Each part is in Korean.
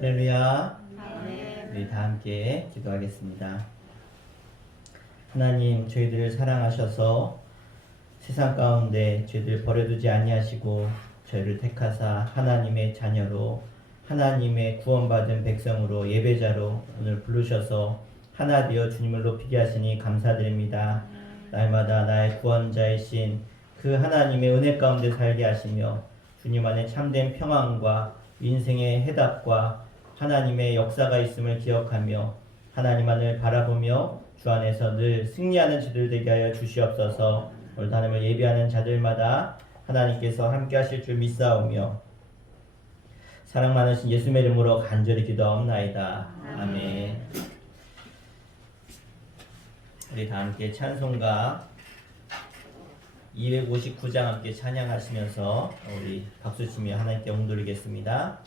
할렐루야. 우리 다 함께 기도하겠습니다. 하나님, 저희들을 사랑하셔서 세상 가운데 저희들 버려두지 아니하시고 저희를 택하사 하나님의 자녀로, 하나님의 구원받은 백성으로, 예배자로 오늘 부르셔서 하나 되어 주님을 높이게 하시니 감사드립니다. 날마다 나의 구원자이신 그 하나님의 은혜 가운데 살게 하시며 주님 안에 참된 평안과 인생의 해답과 하나님의 역사가 있음을 기억하며 하나님만을 바라보며 주 안에서 늘 승리하는 자들 되게 하여 주시옵소서. 오늘 하나님을 예배하는 자들마다 하나님께서 함께 하실 줄 믿사오며 사랑 많으신 예수님의 이름으로 간절히 기도하옵나이다. 아멘. 우리 다 함께 찬송가 259장 함께 찬양하시면서 우리 박수치며 하나님께 영돌리겠습니다.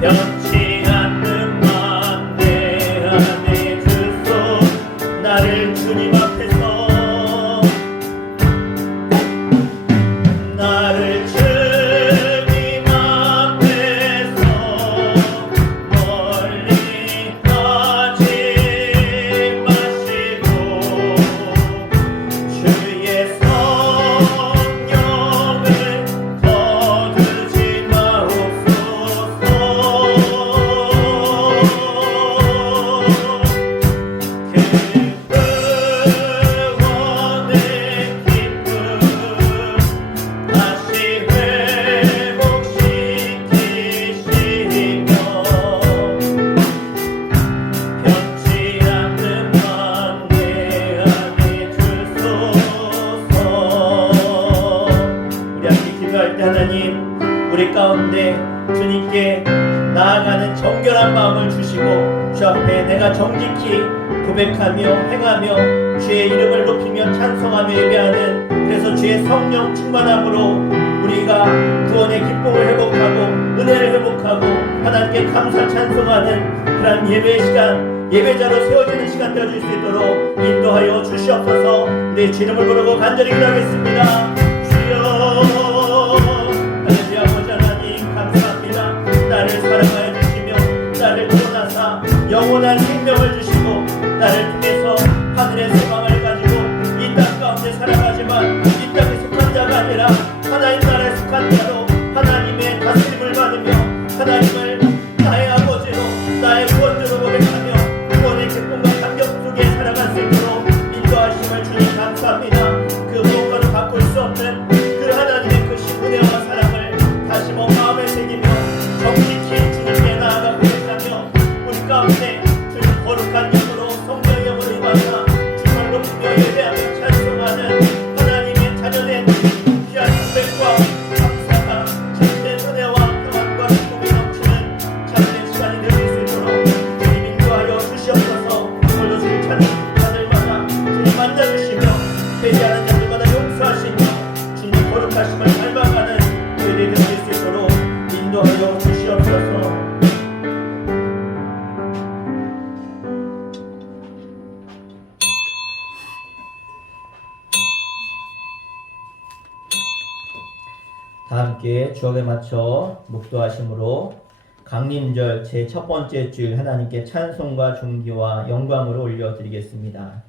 변치 않는 맘 내 안에 주소 나를 주님 앞에서 나를 주님 앞에서 멀리 하지 마시고 주의 성령을 거두지 마옵소서. 그 구원의 기쁨 다시 회복시키시며 변치 않는 맘 내 안에 주소서. 우리 함께 기도할 때 하나님 우리 가운데 주님께 나아가는 정결한 마음을 주시고 주 앞에 내가 정직히 고백하며 행하며 주의 이름을 높이며 찬송하며 예배하는 그래서 주의 성령 충만함으로 우리가 구원의 기쁨을 회복하고 은혜를 회복하고 하나님께 감사 찬송하는 그런 예배 시간 예배자로 세워지는 시간 되어줄 수 있도록 인도하여 주시옵소서. 우리의 주 이름을 부르고 간절히 기도하겠습니다. 주여 할렐루야. 아버지 하나님 감사합니다. 나를 사랑하여 주시며 나를 구원하사 영원한 생명을 주시고 나를 통해서 하늘의 소망을 가지고 이 땅 가운데 살아가지만 이 땅에 속한 자가 아니라 하나님 나라에 속한 자로 하나님의 다스림을 받으며 하나님을 나의 아버지로 나의 구원주로 고백하며 구원의 기쁨과 감격 속에 살아갈 수 있도록 인도하심을 주님 감사합니다. 그 무엇과도 바꿀 수 없는 그 하나님의 그 은혜와 사랑을 다시 마음에 새기며 정직히 주님께 나아가 고백하며 우리 가운데 주님 거룩한 영으로 성령의 영으로 임하사 주님을 높이며 예배하며 찬송하는 하나님의 자녀된 귀한 고백과 감사가 참된 은혜와 평안과 기쁨이 넘치는 참된 시간이 되어질 수 있도록 주님 인도하여 주시옵소서. 오늘도 주님 찾는 자들마다 주님 만나주시며 회개하는 자들마다 용서하시며 주님 거룩하심을 닮아가는 저희들이 되어질 수 있도록 인도하여 주시옵소서. 다 함께 주역에 맞춰 묵도하심으로 강림절 제 첫 번째 주일 하나님께 찬송과 존귀와 영광을 올려드리겠습니다.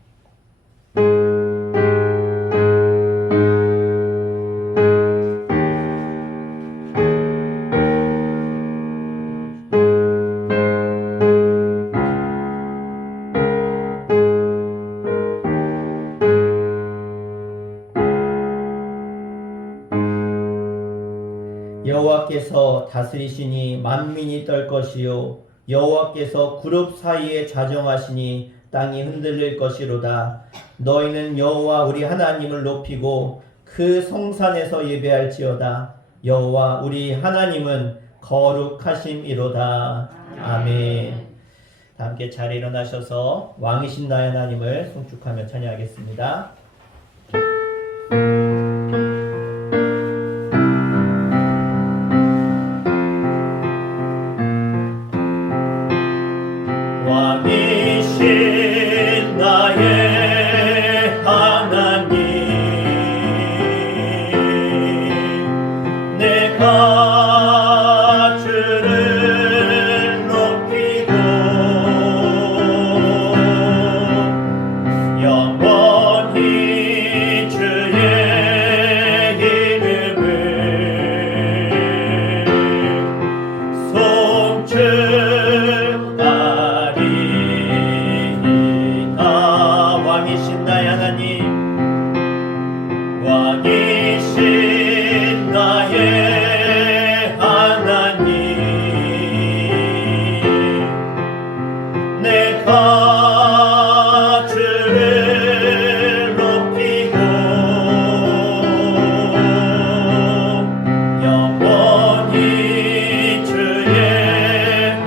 여호와께서 다스리시니 만민이 떨 것이요 여호와께서 그룹 사이에 자정하시니 땅이 흔들릴 것이로다. 너희는 여호와 우리 하나님을 높이고 그 성산에서 예배할지어다. 여호와 우리 하나님은 거룩하심이로다. 아멘. 다 함께 자리에 일어나셔서 왕이신 나의 하나님을 송축하며 찬양하겠습니다. 왕이신 나의 하나님 내가 주를 높이고 영원히 주의 이름을 송축하리이다. 왕이신 나의 하나님 왕이신 나의 하나님 내가 주를 높이고 영원히 주의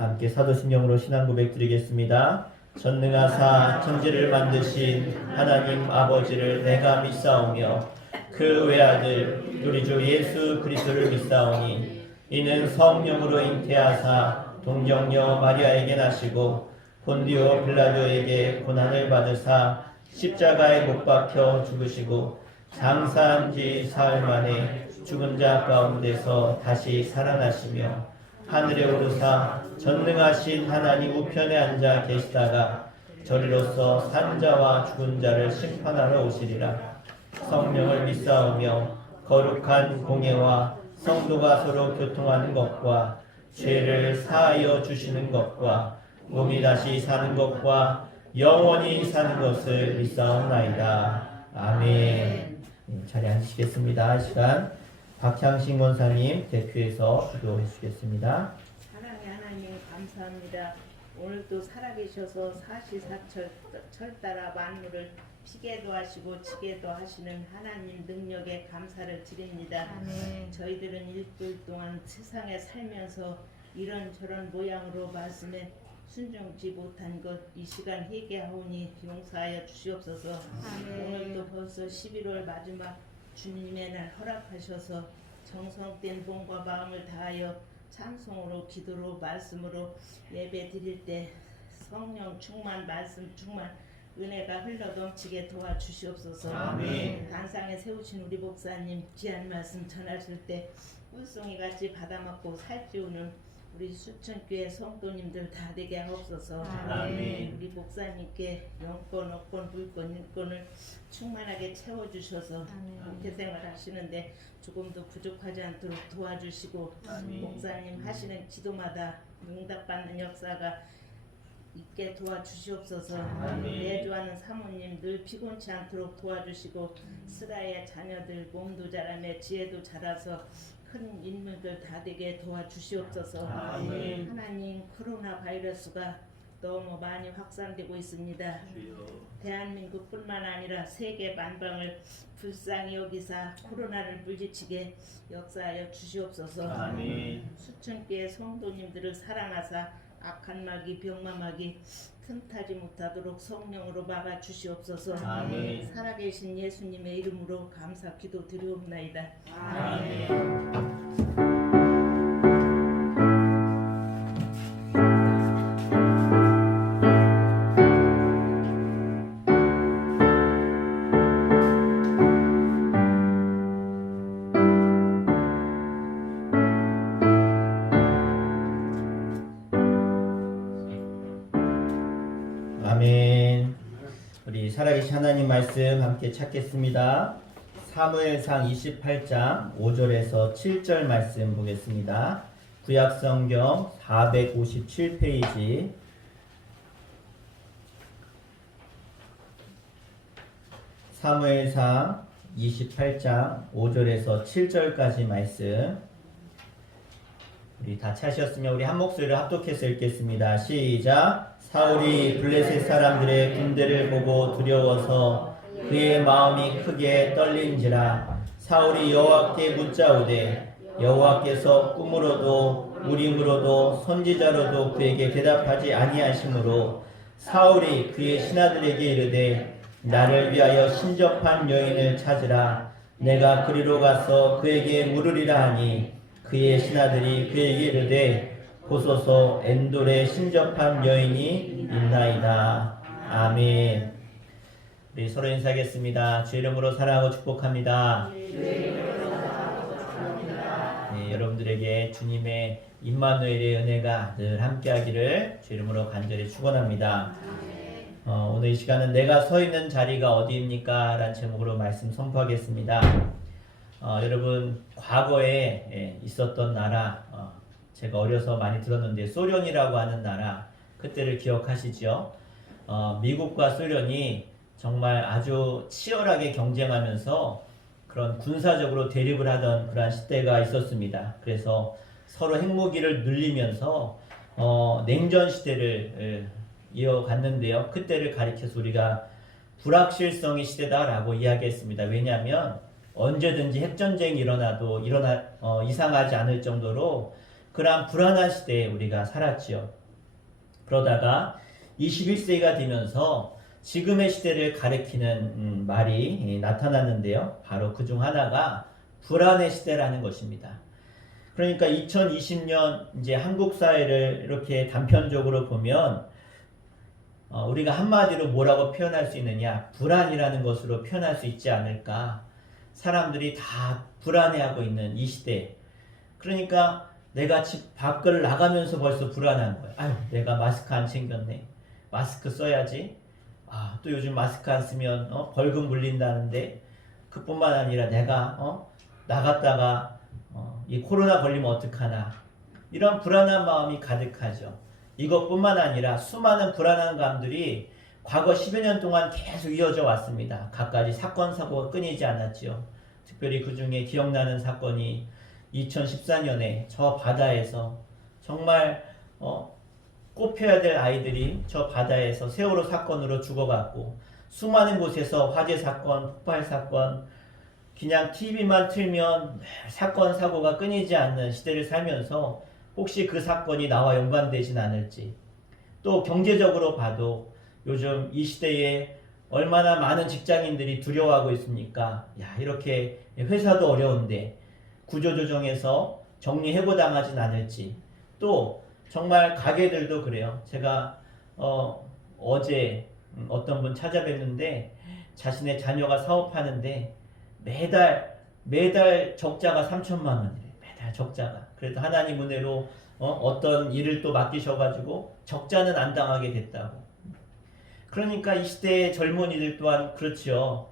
함께 사도신경으로 신앙 고백 드리겠습니다. 전능하사 천지를 만드신 하나님 아버지를 내가 믿사오며 그 외아들 우리 주 예수 그리스도를 믿사오니 이는 성령으로 잉태하사 동정녀 마리아에게 나시고 본디오 빌라도에게 고난을 받으사 십자가에 못 박혀 죽으시고 장사한 지 사흘 만에 죽은 자 가운데서 다시 살아나시며 하늘에 오르사 전능하신 하나님 우편에 앉아 계시다가 저리로서 산자와 죽은 자를 심판하러 오시리라. 성령을 믿사오며 거룩한 공예와 성도가 서로 교통하는 것과 죄를 사하여 주시는 것과 몸이 다시 사는 것과 영원히 사는 것을 믿사옵나이다. 아멘. 자리에 앉으시겠습니다. 이 시간 박향신 권사님 대표해서 기도해 주시겠습니다. 사랑의 하나님 감사합니다. 오늘도 살아계셔서 사시사철 따라 만물을 피게도 하시고 치게도 하시는 하나님 능력에 감사를 드립니다. 아멘. 저희들은 일주일 동안 세상에 살면서 이런저런 모양으로 말씀에 순종치 못한 것 이 시간 회개하오니 용서하여 주시옵소서. 아멘. 오늘도 벌써 11월 마지막 주님의 날 허락하셔서 정성된 몸과 마음을 다하여 찬송으로 기도로 말씀으로 예배 드릴 때 성령 충만 말씀 충만 은혜가 흘러넘치게 도와주시옵소서. 아멘. 단상에 세우신 우리 목사님 귀한 말씀 전하실 때 꿀송이같이 받아먹고 살찌우는 우리 수천교회 성도님들 다 되게 하옵소서. 아멘. 우리 목사님께 영권, 억권, 물권, 인권을 충만하게 채워주셔서 목회 생활 하시는데 조금도 부족하지 않도록 도와주시고 아멘. 목사님 하시는 기도마다 응답받는 역사가 있게 도와주시옵소서. 아멘. 내조하는 사모님 늘 피곤치 않도록 도와주시고 스라의 자녀들 몸도 자라며 지혜도 자라서 큰 인물들 다 되게 도와주시옵소서. 아멘. 하나님 코로나 바이러스가 너무 많이 확산되고 있습니다. 대한민국뿐만 아니라 세계 만방을 불쌍히 여기사 코로나를 물리치게 역사하여 주시옵소서. 아멘. 수천 개의 성도님들을 사랑하사 악한 마귀 병마마귀 틈타지 못하도록 성령으로 막아 주시옵소서. 아멘. 살아계신 예수님의 이름으로 감사 기도 드리옵나이다. 아멘. 아멘. 우리 살아계신 하나님 말씀 함께 찾겠습니다. 사무엘상 28장 5절에서 7절 말씀 보겠습니다. 구약성경 457페이지 사무엘상 28장 5절에서 7절까지 말씀 우리 다 찾으셨으면 우리 한 목소리로 합독해서 읽겠습니다. 시작. 사울이 블레셋 사람들의 군대를 보고 두려워서 그의 마음이 크게 떨린지라. 사울이 여호와께 묻자오되 여호와께서 꿈으로도 우림으로도 선지자로도 그에게 대답하지 아니하시므로 사울이 그의 신하들에게 이르되 나를 위하여 신접한 여인을 찾으라. 내가 그리로 가서 그에게 물으리라 하니 그의 신하들이 그에게 이르되 보소서 엔돌에 신접한 여인이 있나이다. 아멘. 우리 서로 인사하겠습니다. 주 이름으로 사랑하고 축복합니다. 네, 여러분들에게 주님의 임마누엘의 은혜가 늘 함께하기를 주 이름으로 간절히 축원합니다. 오늘 이 시간은 내가 서 있는 자리가 어디입니까? 라는 제목으로 말씀 선포하겠습니다. 여러분 과거에 있었던 나라 제가 어려서 많이 들었는데 소련이라고 하는 나라 그때를 기억하시죠? 미국과 소련이 정말 아주 치열하게 경쟁하면서 그런 군사적으로 대립을 하던 그러한 시대가 있었습니다. 그래서 서로 핵무기를 늘리면서 냉전 시대를 이어갔는데요. 그때를 가리켜서 우리가 불확실성의 시대다라고 이야기했습니다. 왜냐하면 언제든지 핵전쟁이 일어나도 이상하지 않을 정도로 그러한 불안한 시대에 우리가 살았지요. 그러다가 21세기가 되면서 지금의 시대를 가리키는 말이 나타났는데요. 바로 그 중 하나가 불안의 시대라는 것입니다. 그러니까 2020년 이제 한국 사회를 이렇게 단편적으로 보면 우리가 한마디로 뭐라고 표현할 수 있느냐? 불안이라는 것으로 표현할 수 있지 않을까? 사람들이 다 불안해하고 있는 이 시대. 그러니까 내가 집 밖을 나가면서 벌써 불안한 거야. 아유, 내가 마스크 안 챙겼네. 마스크 써야지. 또 요즘 마스크 안 쓰면 벌금 물린다는데, 그뿐만 아니라 내가 나갔다가 이 코로나 걸리면 어떡하나. 이런 불안한 마음이 가득하죠. 이것뿐만 아니라 수많은 불안한 감들이 과거 10여 년 동안 계속 이어져 왔습니다. 갖가지 사건 사고가 끊이지 않았지요. 특별히 그 중에 기억나는 사건이 2014년에 저 바다에서 정말 꼽혀야 될 아이들이 저 바다에서 세월호 사건으로 죽어갔고, 수많은 곳에서 화재 사건, 폭발 사건, 그냥 TV만 틀면 사건 사고가 끊이지 않는 시대를 살면서 혹시 그 사건이 나와 연관되진 않을지, 또 경제적으로 봐도 요즘 이 시대에 얼마나 많은 직장인들이 두려워하고 있습니까? 야, 이렇게 회사도 어려운데 구조조정해서 정리해고 당하진 않을지, 또 정말 가게들도 그래요. 제가 어제 어떤 분 찾아뵀는데 자신의 자녀가 사업하는데 매달 적자가 3천만 원이래. 매달 적자가. 그래도 하나님 은혜로 어떤 일을 또 맡기셔가지고 적자는 안 당하게 됐다고. 그러니까 이 시대의 젊은이들 또한 그렇죠.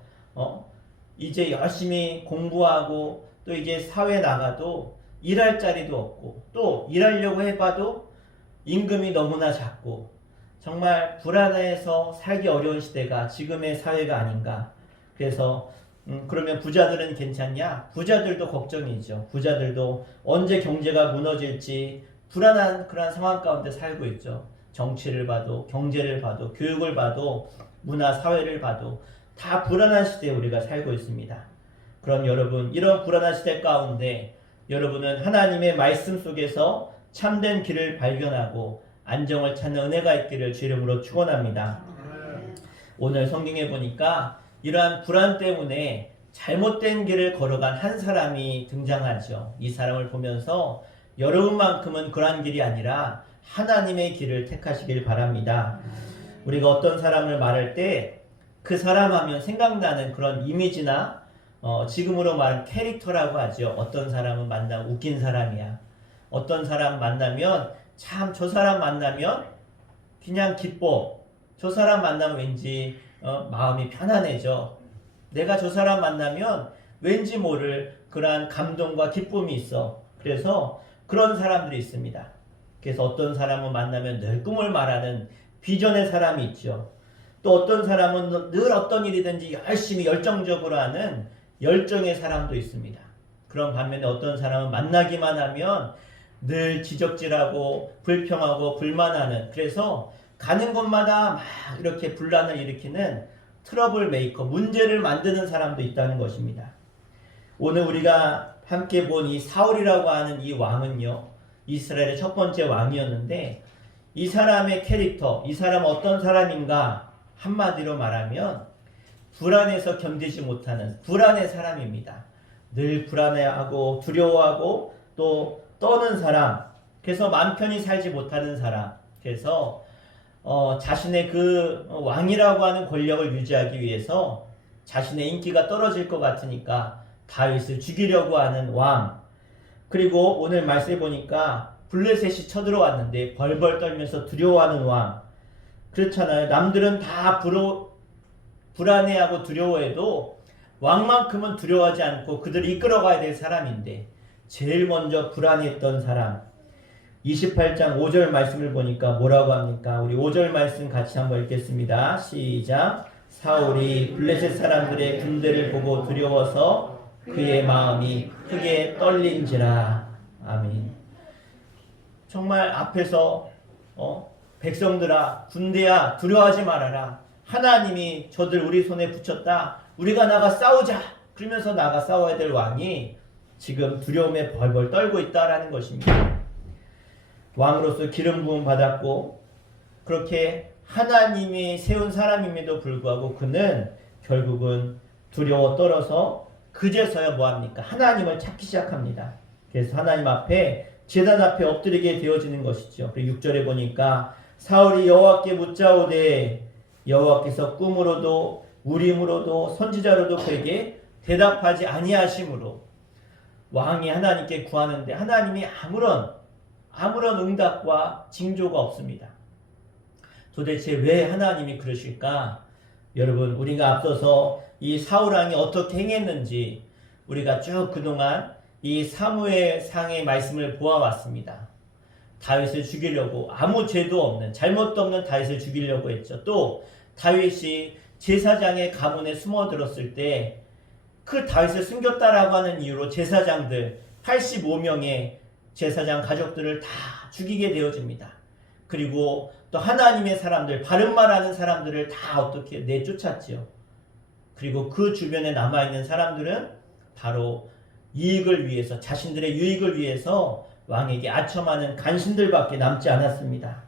이제 열심히 공부하고 또 이제 사회 나가도 일할 자리도 없고, 또 일하려고 해봐도 임금이 너무나 작고, 정말 불안해서 살기 어려운 시대가 지금의 사회가 아닌가. 그래서 그러면 부자들은 괜찮냐? 부자들도 걱정이죠. 부자들도 언제 경제가 무너질지 불안한 그런 상황 가운데 살고 있죠. 정치를 봐도, 경제를 봐도, 교육을 봐도, 문화, 사회를 봐도 다 불안한 시대에 우리가 살고 있습니다. 그럼 여러분, 이런 불안한 시대 가운데 여러분은 하나님의 말씀 속에서 참된 길을 발견하고 안정을 찾는 은혜가 있기를 주 이름으로 축원합니다. 오늘 성경에 보니까 이러한 불안 때문에 잘못된 길을 걸어간 한 사람이 등장하죠. 이 사람을 보면서 여러분만큼은 그러한 길이 아니라 하나님의 길을 택하시길 바랍니다. 우리가 어떤 사람을 말할 때 그 사람 하면 생각나는 그런 이미지나 지금으로 말하는 캐릭터라고 하죠. 어떤 사람은 만나면 웃긴 사람이야. 어떤 사람 만나면 참 저 사람 만나면 그냥 기뻐. 저 사람 만나면 왠지 마음이 편안해져. 내가 저 사람 만나면 왠지 모를 그러한 감동과 기쁨이 있어. 그래서 그런 사람들이 있습니다. 그래서 어떤 사람을 만나면 늘 꿈을 말하는 비전의 사람이 있죠. 또 어떤 사람은 늘 어떤 일이든지 열심히 열정적으로 하는 열정의 사람도 있습니다. 그런 반면에 어떤 사람은 만나기만 하면 늘 지적질하고 불평하고 불만하는, 그래서 가는 곳마다 막 이렇게 분란을 일으키는 트러블 메이커, 문제를 만드는 사람도 있다는 것입니다. 오늘 우리가 함께 본 이 사울이라고 하는 이 왕은요, 이스라엘의 첫 번째 왕이었는데, 이 사람의 캐릭터, 이 사람은 어떤 사람인가? 한마디로 말하면 불안해서 견디지 못하는 불안의 사람입니다. 늘 불안해하고 두려워하고 또 떠는 사람, 그래서 마음 편히 살지 못하는 사람, 그래서 자신의 그 왕이라고 하는 권력을 유지하기 위해서 자신의 인기가 떨어질 것 같으니까 다윗을 죽이려고 하는 왕. 그리고 오늘 말씀해 보니까 블레셋이 쳐들어왔는데 벌벌 떨면서 두려워하는 왕. 그렇잖아요. 남들은 다 불안해하고 두려워해도 왕만큼은 두려워하지 않고 그들을 이끌어가야 될 사람인데 제일 먼저 불안했던 사람. 28장 5절 말씀을 보니까 뭐라고 합니까? 우리 5절 말씀 같이 한번 읽겠습니다. 시작. 사울이 블레셋 사람들의 군대를 보고 두려워서 그의 마음이 크게 떨린지라. 아멘. 정말 앞에서 백성들아, 군대야, 두려워하지 말아라. 하나님이 저들 우리 손에 붙였다. 우리가 나가 싸우자. 그러면서 나가 싸워야 될 왕이 지금 두려움에 벌벌 떨고 있다라는 것입니다. 왕으로서 기름 부음 받았고 그렇게 하나님이 세운 사람임에도 불구하고 그는 결국은 두려워 떨어서 그제서야 뭐합니까? 하나님을 찾기 시작합니다. 그래서 하나님 앞에 제단 앞에 엎드리게 되어지는 것이죠. 그리고 6절에 보니까 사울이 여호와께 묻자오되 여호와께서 꿈으로도 우림으로도 선지자로도 그에게 대답하지 아니하심으로 왕이 하나님께 구하는데 하나님이 아무런 응답과 징조가 없습니다. 도대체 왜 하나님이 그러실까? 여러분, 우리가 앞서서 이 사울왕이 어떻게 행했는지 우리가 쭉 그동안 이 사무엘상의 말씀을 보아왔습니다. 다윗을 죽이려고 아무 죄도 없는 잘못도 없는 다윗을 죽이려고 했죠. 또 다윗이 제사장의 가문에 숨어들었을 때 그 다윗을 숨겼다라고 하는 이유로 제사장들 85명의 제사장 가족들을 다 죽이게 되어집니다. 그리고 또 하나님의 사람들, 바른 말하는 사람들을 다 어떻게 내쫓았지요. 그리고 그 주변에 남아있는 사람들은 바로 이익을 위해서, 자신들의 유익을 위해서 왕에게 아첨하는 간신들밖에 남지 않았습니다.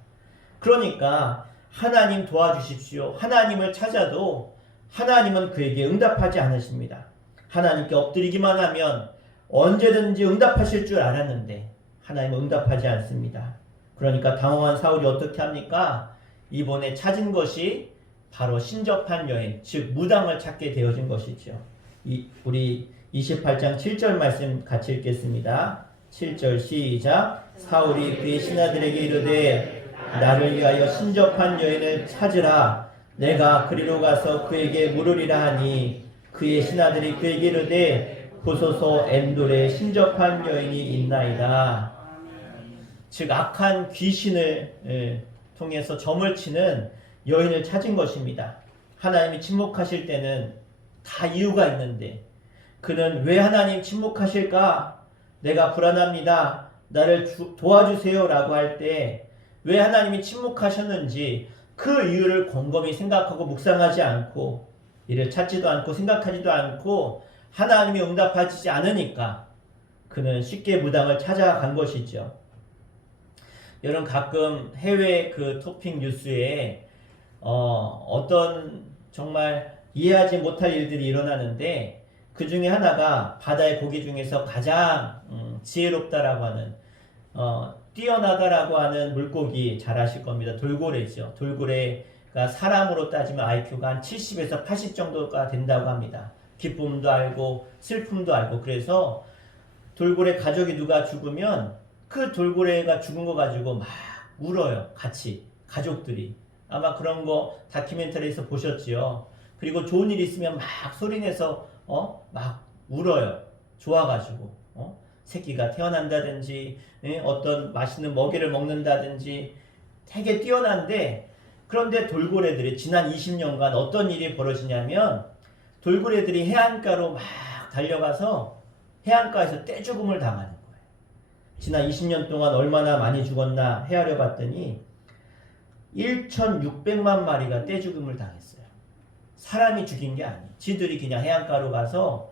그러니까 하나님 도와주십시오. 하나님을 찾아도 하나님은 그에게 응답하지 않으십니다. 하나님께 엎드리기만 하면 언제든지 응답하실 줄 알았는데 하나님은 응답하지 않습니다. 그러니까 당황한 사울이 어떻게 합니까? 이번에 찾은 것이 바로 신접한 여인, 즉 무당을 찾게 되어진 것이죠. 우리 28장 7절 말씀 같이 읽겠습니다. 7절 시작. 사울이 그의 신하들에게 이르되 나를 위하여 신접한 여인을 찾으라. 내가 그리로 가서 그에게 물으리라 하니 그의 신하들이 그에게 이르되 보소서 엔돌에 신접한 여인이 있나이다. 즉 악한 귀신을 통해서 점을 치는 여인을 찾은 것입니다. 하나님이 침묵하실 때는 다 이유가 있는데 그는 왜 하나님 침묵하실까? 내가 불안합니다. 나를 도와주세요 라고 할 때 왜 하나님이 침묵하셨는지 그 이유를 곰곰이 생각하고 묵상하지 않고 이를 찾지도 않고 생각하지도 않고 하나님이 응답하지 않으니까 그는 쉽게 무당을 찾아간 것이죠. 여러분 가끔 해외 그 토픽 뉴스에 어떤 정말 이해하지 못할 일들이 일어나는데 그 중에 하나가 바다의 고기 중에서 가장 지혜롭다라고 하는 뛰어나다라고 하는 물고기 잘 아실 겁니다. 돌고래죠. 돌고래가 사람으로 따지면 IQ가 한 70에서 80 정도가 된다고 합니다. 기쁨도 알고 슬픔도 알고 그래서 돌고래 가족이 누가 죽으면 그 돌고래가 죽은 거 가지고 막 울어요. 같이 가족들이. 아마 그런 거 다큐멘터리에서 보셨지요. 그리고 좋은 일 있으면 막 소리내서 막 울어요. 좋아가지고 새끼가 태어난다든지 어떤 맛있는 먹이를 먹는다든지 되게 뛰어난데 그런데 돌고래들이 지난 20년간 어떤 일이 벌어지냐면 돌고래들이 해안가로 막 달려가서 해안가에서 떼죽음을 당하는 거예요. 지난 20년 동안 얼마나 많이 죽었나 헤아려 봤더니 1,600만 마리가 떼죽음을 당했어요. 사람이 죽인 게 아니에요. 지들이 그냥 해안가로 가서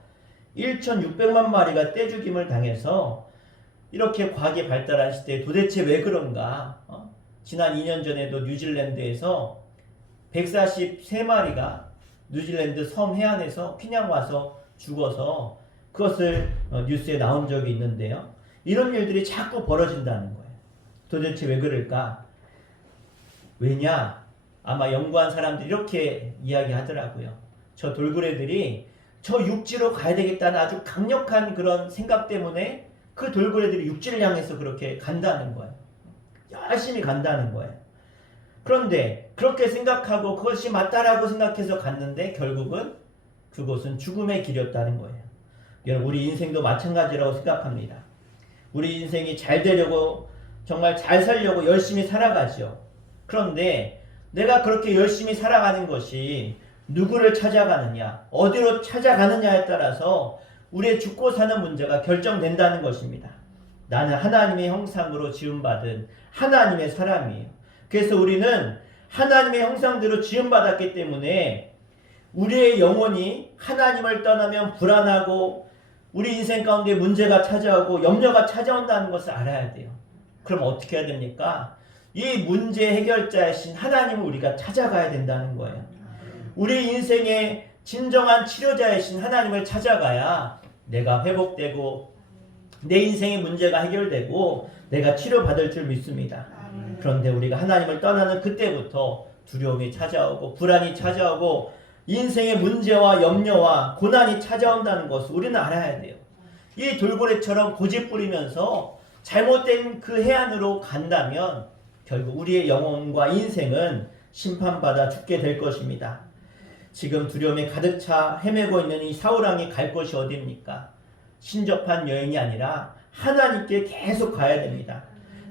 1,600만 마리가 떼죽임을 당해서 이렇게 과학이 발달한 시대에 도대체 왜 그런가? 지난 2년 전에도 뉴질랜드에서 143마리가 뉴질랜드 섬 해안에서 그냥 와서 죽어서 그것을 뉴스에 나온 적이 있는데요. 이런 일들이 자꾸 벌어진다는 거예요. 도대체 왜 그럴까? 왜냐? 아마 연구한 사람들이 이렇게 이야기하더라고요. 저 돌고래들이 저 육지로 가야 되겠다는 아주 강력한 그런 생각 때문에 그 돌고래들이 육지를 향해서 그렇게 간다는 거예요. 열심히 간다는 거예요. 그런데 그렇게 생각하고 그것이 맞다라고 생각해서 갔는데 결국은 그곳은 죽음의 길이었다는 거예요. 여러분 우리 인생도 마찬가지라고 생각합니다. 우리 인생이 잘 되려고 정말 잘 살려고 열심히 살아가죠. 그런데 내가 그렇게 열심히 살아가는 것이 누구를 찾아가느냐, 어디로 찾아가느냐에 따라서 우리의 죽고 사는 문제가 결정된다는 것입니다. 나는 하나님의 형상으로 지음받은 하나님의 사람이에요. 그래서 우리는 하나님의 형상대로 지음받았기 때문에 우리의 영혼이 하나님을 떠나면 불안하고 우리 인생 가운데 문제가 찾아오고 염려가 찾아온다는 것을 알아야 돼요. 그럼 어떻게 해야 됩니까? 이 문제 해결자이신 하나님을 우리가 찾아가야 된다는 거예요. 우리 인생의 진정한 치료자이신 하나님을 찾아가야 내가 회복되고 내 인생의 문제가 해결되고 내가 치료받을 줄 믿습니다. 그런데 우리가 하나님을 떠나는 그때부터 두려움이 찾아오고 불안이 찾아오고 인생의 문제와 염려와 고난이 찾아온다는 것을 우리는 알아야 돼요. 이 돌고래처럼 고집 부리면서 잘못된 그 해안으로 간다면 결국 우리의 영혼과 인생은 심판받아 죽게 될 것입니다. 지금 두려움에 가득 차 헤매고 있는 이 사울왕이 갈 곳이 어디입니까? 신접한 여행이 아니라 하나님께 계속 가야 됩니다.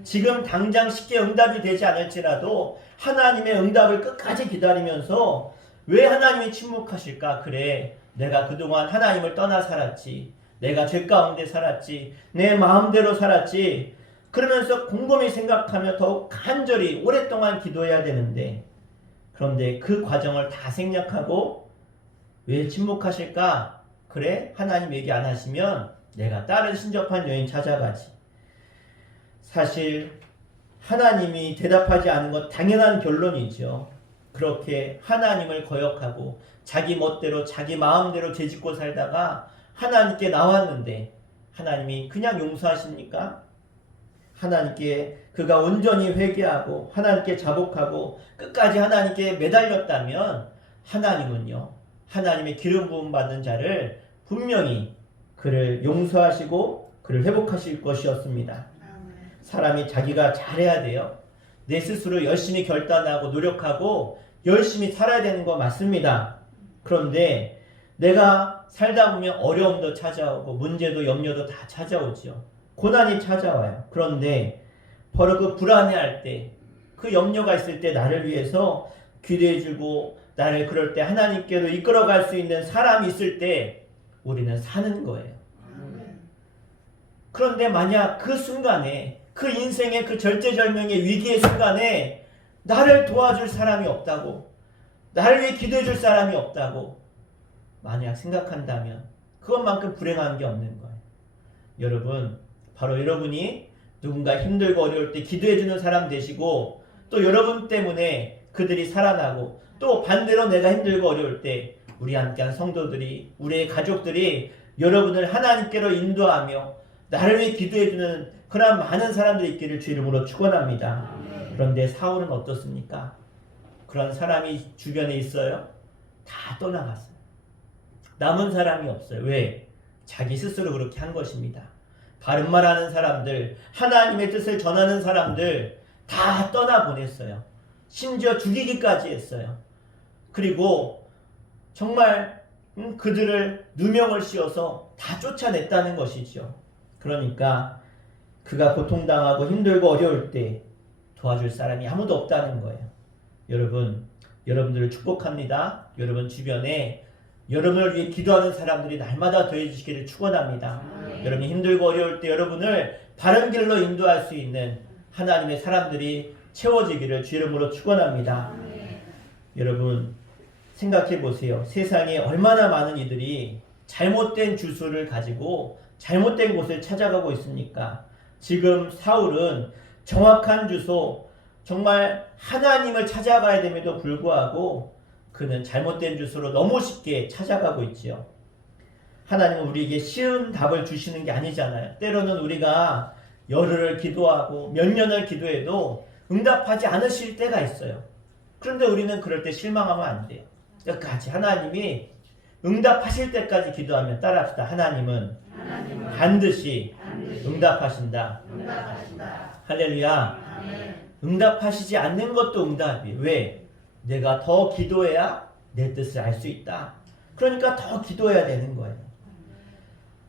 지금 당장 쉽게 응답이 되지 않을지라도 하나님의 응답을 끝까지 기다리면서 왜 하나님이 침묵하실까? 그래, 내가 그동안 하나님을 떠나 살았지. 내가 죄 가운데 살았지. 내 마음대로 살았지. 그러면서 곰곰이 생각하며 더욱 간절히 오랫동안 기도해야 되는데, 그런데 그 과정을 다 생략하고 왜 침묵하실까? 그래, 하나님 얘기 안 하시면 내가 다른 신접한 여인 찾아가지. 사실 하나님이 대답하지 않은 것 당연한 결론이죠. 그렇게 하나님을 거역하고 자기 멋대로 자기 마음대로 되짚고 살다가 하나님께 나왔는데 하나님이 그냥 용서하십니까? 하나님께 그가 온전히 회개하고 하나님께 자복하고 끝까지 하나님께 매달렸다면 하나님은요, 하나님의 기름 부음 받은 자를 분명히 그를 용서하시고 그를 회복하실 것이었습니다. 사람이 자기가 잘해야 돼요. 내 스스로 열심히 결단하고 노력하고 열심히 살아야 되는 거 맞습니다. 그런데 내가 살다 보면 어려움도 찾아오고 문제도 염려도 다 찾아오죠. 고난이 찾아와요. 그런데 바로 그 불안해할 때, 그 염려가 있을 때 나를 위해서 기도해주고 나를 그럴 때 하나님께로 이끌어갈 수 있는 사람이 있을 때 우리는 사는 거예요. 그런데 만약 그 순간에, 그 인생의 그 절제절명의 위기의 순간에 나를 도와줄 사람이 없다고, 나를 위해 기도해줄 사람이 없다고 만약 생각한다면 그것만큼 불행한 게 없는 거예요. 여러분, 바로 여러분이 누군가 힘들고 어려울 때 기도해주는 사람 되시고, 또 여러분 때문에 그들이 살아나고, 또 반대로 내가 힘들고 어려울 때 우리 함께한 성도들이, 우리의 가족들이 여러분을 하나님께로 인도하며 나를 위해 기도해주는 그런 많은 사람들이 있기를 주 이름으로 축원합니다. 그런데 사울은 어떻습니까? 그런 사람이 주변에 있어요? 다 떠나갔어요. 남은 사람이 없어요. 왜? 자기 스스로 그렇게 한 것입니다. 바른 말하는 사람들, 하나님의 뜻을 전하는 사람들 다 떠나보냈어요. 심지어 죽이기까지 했어요. 그리고 정말 그들을 누명을 씌워서 다 쫓아냈다는 것이죠. 그러니까 그가 고통당하고 힘들고 어려울 때 도와줄 사람이 아무도 없다는 거예요. 여러분, 여러분들을 축복합니다. 여러분 주변에 여러분을 위해 기도하는 사람들이 날마다 더해주시기를 축원합니다. 여러분이 힘들고 어려울 때 여러분을 바른 길로 인도할 수 있는 하나님의 사람들이 채워지기를 주 이름으로 축원합니다. 여러분 생각해 보세요. 세상에 얼마나 많은 이들이 잘못된 주소를 가지고 잘못된 곳을 찾아가고 있습니까? 지금 사울은 정확한 주소, 정말 하나님을 찾아가야 됨에도 불구하고 그는 잘못된 주소로 너무 쉽게 찾아가고 있지요. 하나님은 우리에게 쉬운 답을 주시는 게 아니잖아요. 때로는 우리가 열흘을 기도하고 몇 년을 기도해도 응답하지 않으실 때가 있어요. 그런데 우리는 그럴 때 실망하면 안 돼요. 끝까지 하나님이 응답하실 때까지 기도하면 따라합시다. 하나님은 반드시 응답하신다. 할렐루야. 응답하시지 않는 것도 응답이에요. 왜? 내가 더 기도해야 내 뜻을 알 수 있다. 그러니까 더 기도해야 되는 거예요.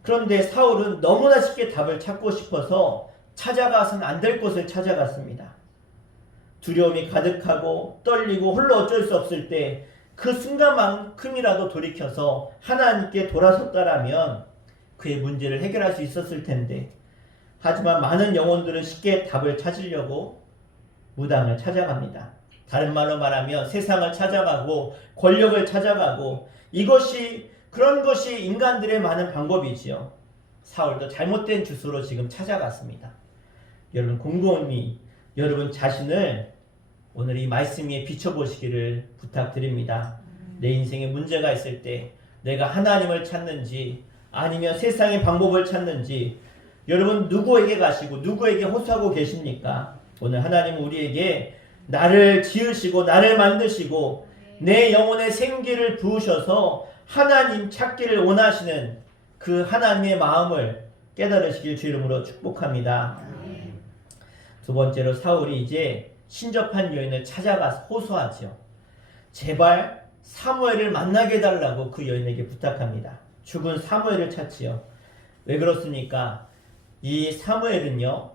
그런데 사울은 너무나 쉽게 답을 찾고 싶어서 찾아가서는 안 될 곳을 찾아갔습니다. 두려움이 가득하고 떨리고 홀로 어쩔 수 없을 때 그 순간만큼이라도 돌이켜서 하나님께 돌아섰다라면 그의 문제를 해결할 수 있었을 텐데, 하지만 많은 영혼들은 쉽게 답을 찾으려고 무당을 찾아갑니다. 다른 말로 말하면 세상을 찾아가고 권력을 찾아가고, 그런 것이 인간들의 많은 방법이지요. 사울도 잘못된 주소로 지금 찾아갔습니다. 여러분 곰곰이 여러분 자신을 오늘 이 말씀 위에 비춰보시기를 부탁드립니다. 내 인생에 문제가 있을 때 내가 하나님을 찾는지 아니면 세상의 방법을 찾는지 여러분 누구에게 가시고 누구에게 호소하고 계십니까? 오늘 하나님은 우리에게 나를 지으시고 나를 만드시고 내 영혼에 생기를 부으셔서 하나님 찾기를 원하시는 그 하나님의 마음을 깨달으시길 주 이름으로 축복합니다. 두 번째로 사울이 이제 신접한 여인을 찾아가서 호소하죠. 제발 사무엘을 만나게 해달라고 그 여인에게 부탁합니다. 죽은 사무엘을 찾지요. 왜 그렇습니까? 이 사무엘은요,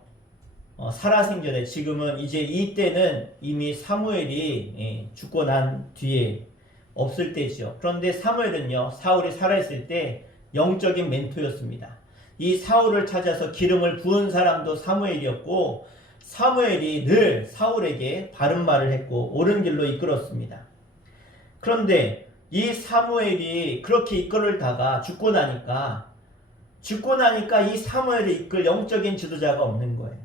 살아생전에 지금은 이제 이때는 이미 사무엘이 죽고 난 뒤에 없을 때죠. 그런데 사무엘은요, 사울이 살아있을 때 영적인 멘토였습니다. 이 사울을 찾아서 기름을 부은 사람도 사무엘이었고 사무엘이 늘 사울에게 바른 말을 했고 옳은 길로 이끌었습니다. 그런데 이 사무엘이 그렇게 이끌다가 죽고 나니까 이 사무엘을 이끌 영적인 지도자가 없는 거예요.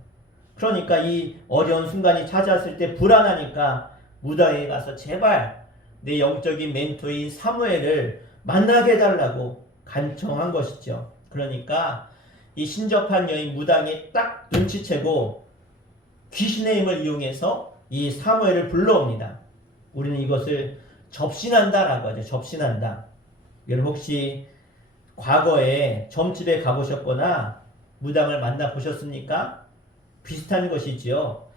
그러니까 이 어려운 순간이 찾아왔을 때 불안하니까 무당에 가서 제발 내 영적인 멘토인 사무엘을 만나게 해달라고 간청한 것이죠. 그러니까 이 신접한 여인 무당이 딱 눈치채고 귀신의 힘을 이용해서 이 사무엘을 불러옵니다. 우리는 이것을 접신한다라고 하죠. 접신한다. 여러분 혹시 과거에 점집에 가보셨거나 무당을 만나보셨습니까? 비슷한 것이지요.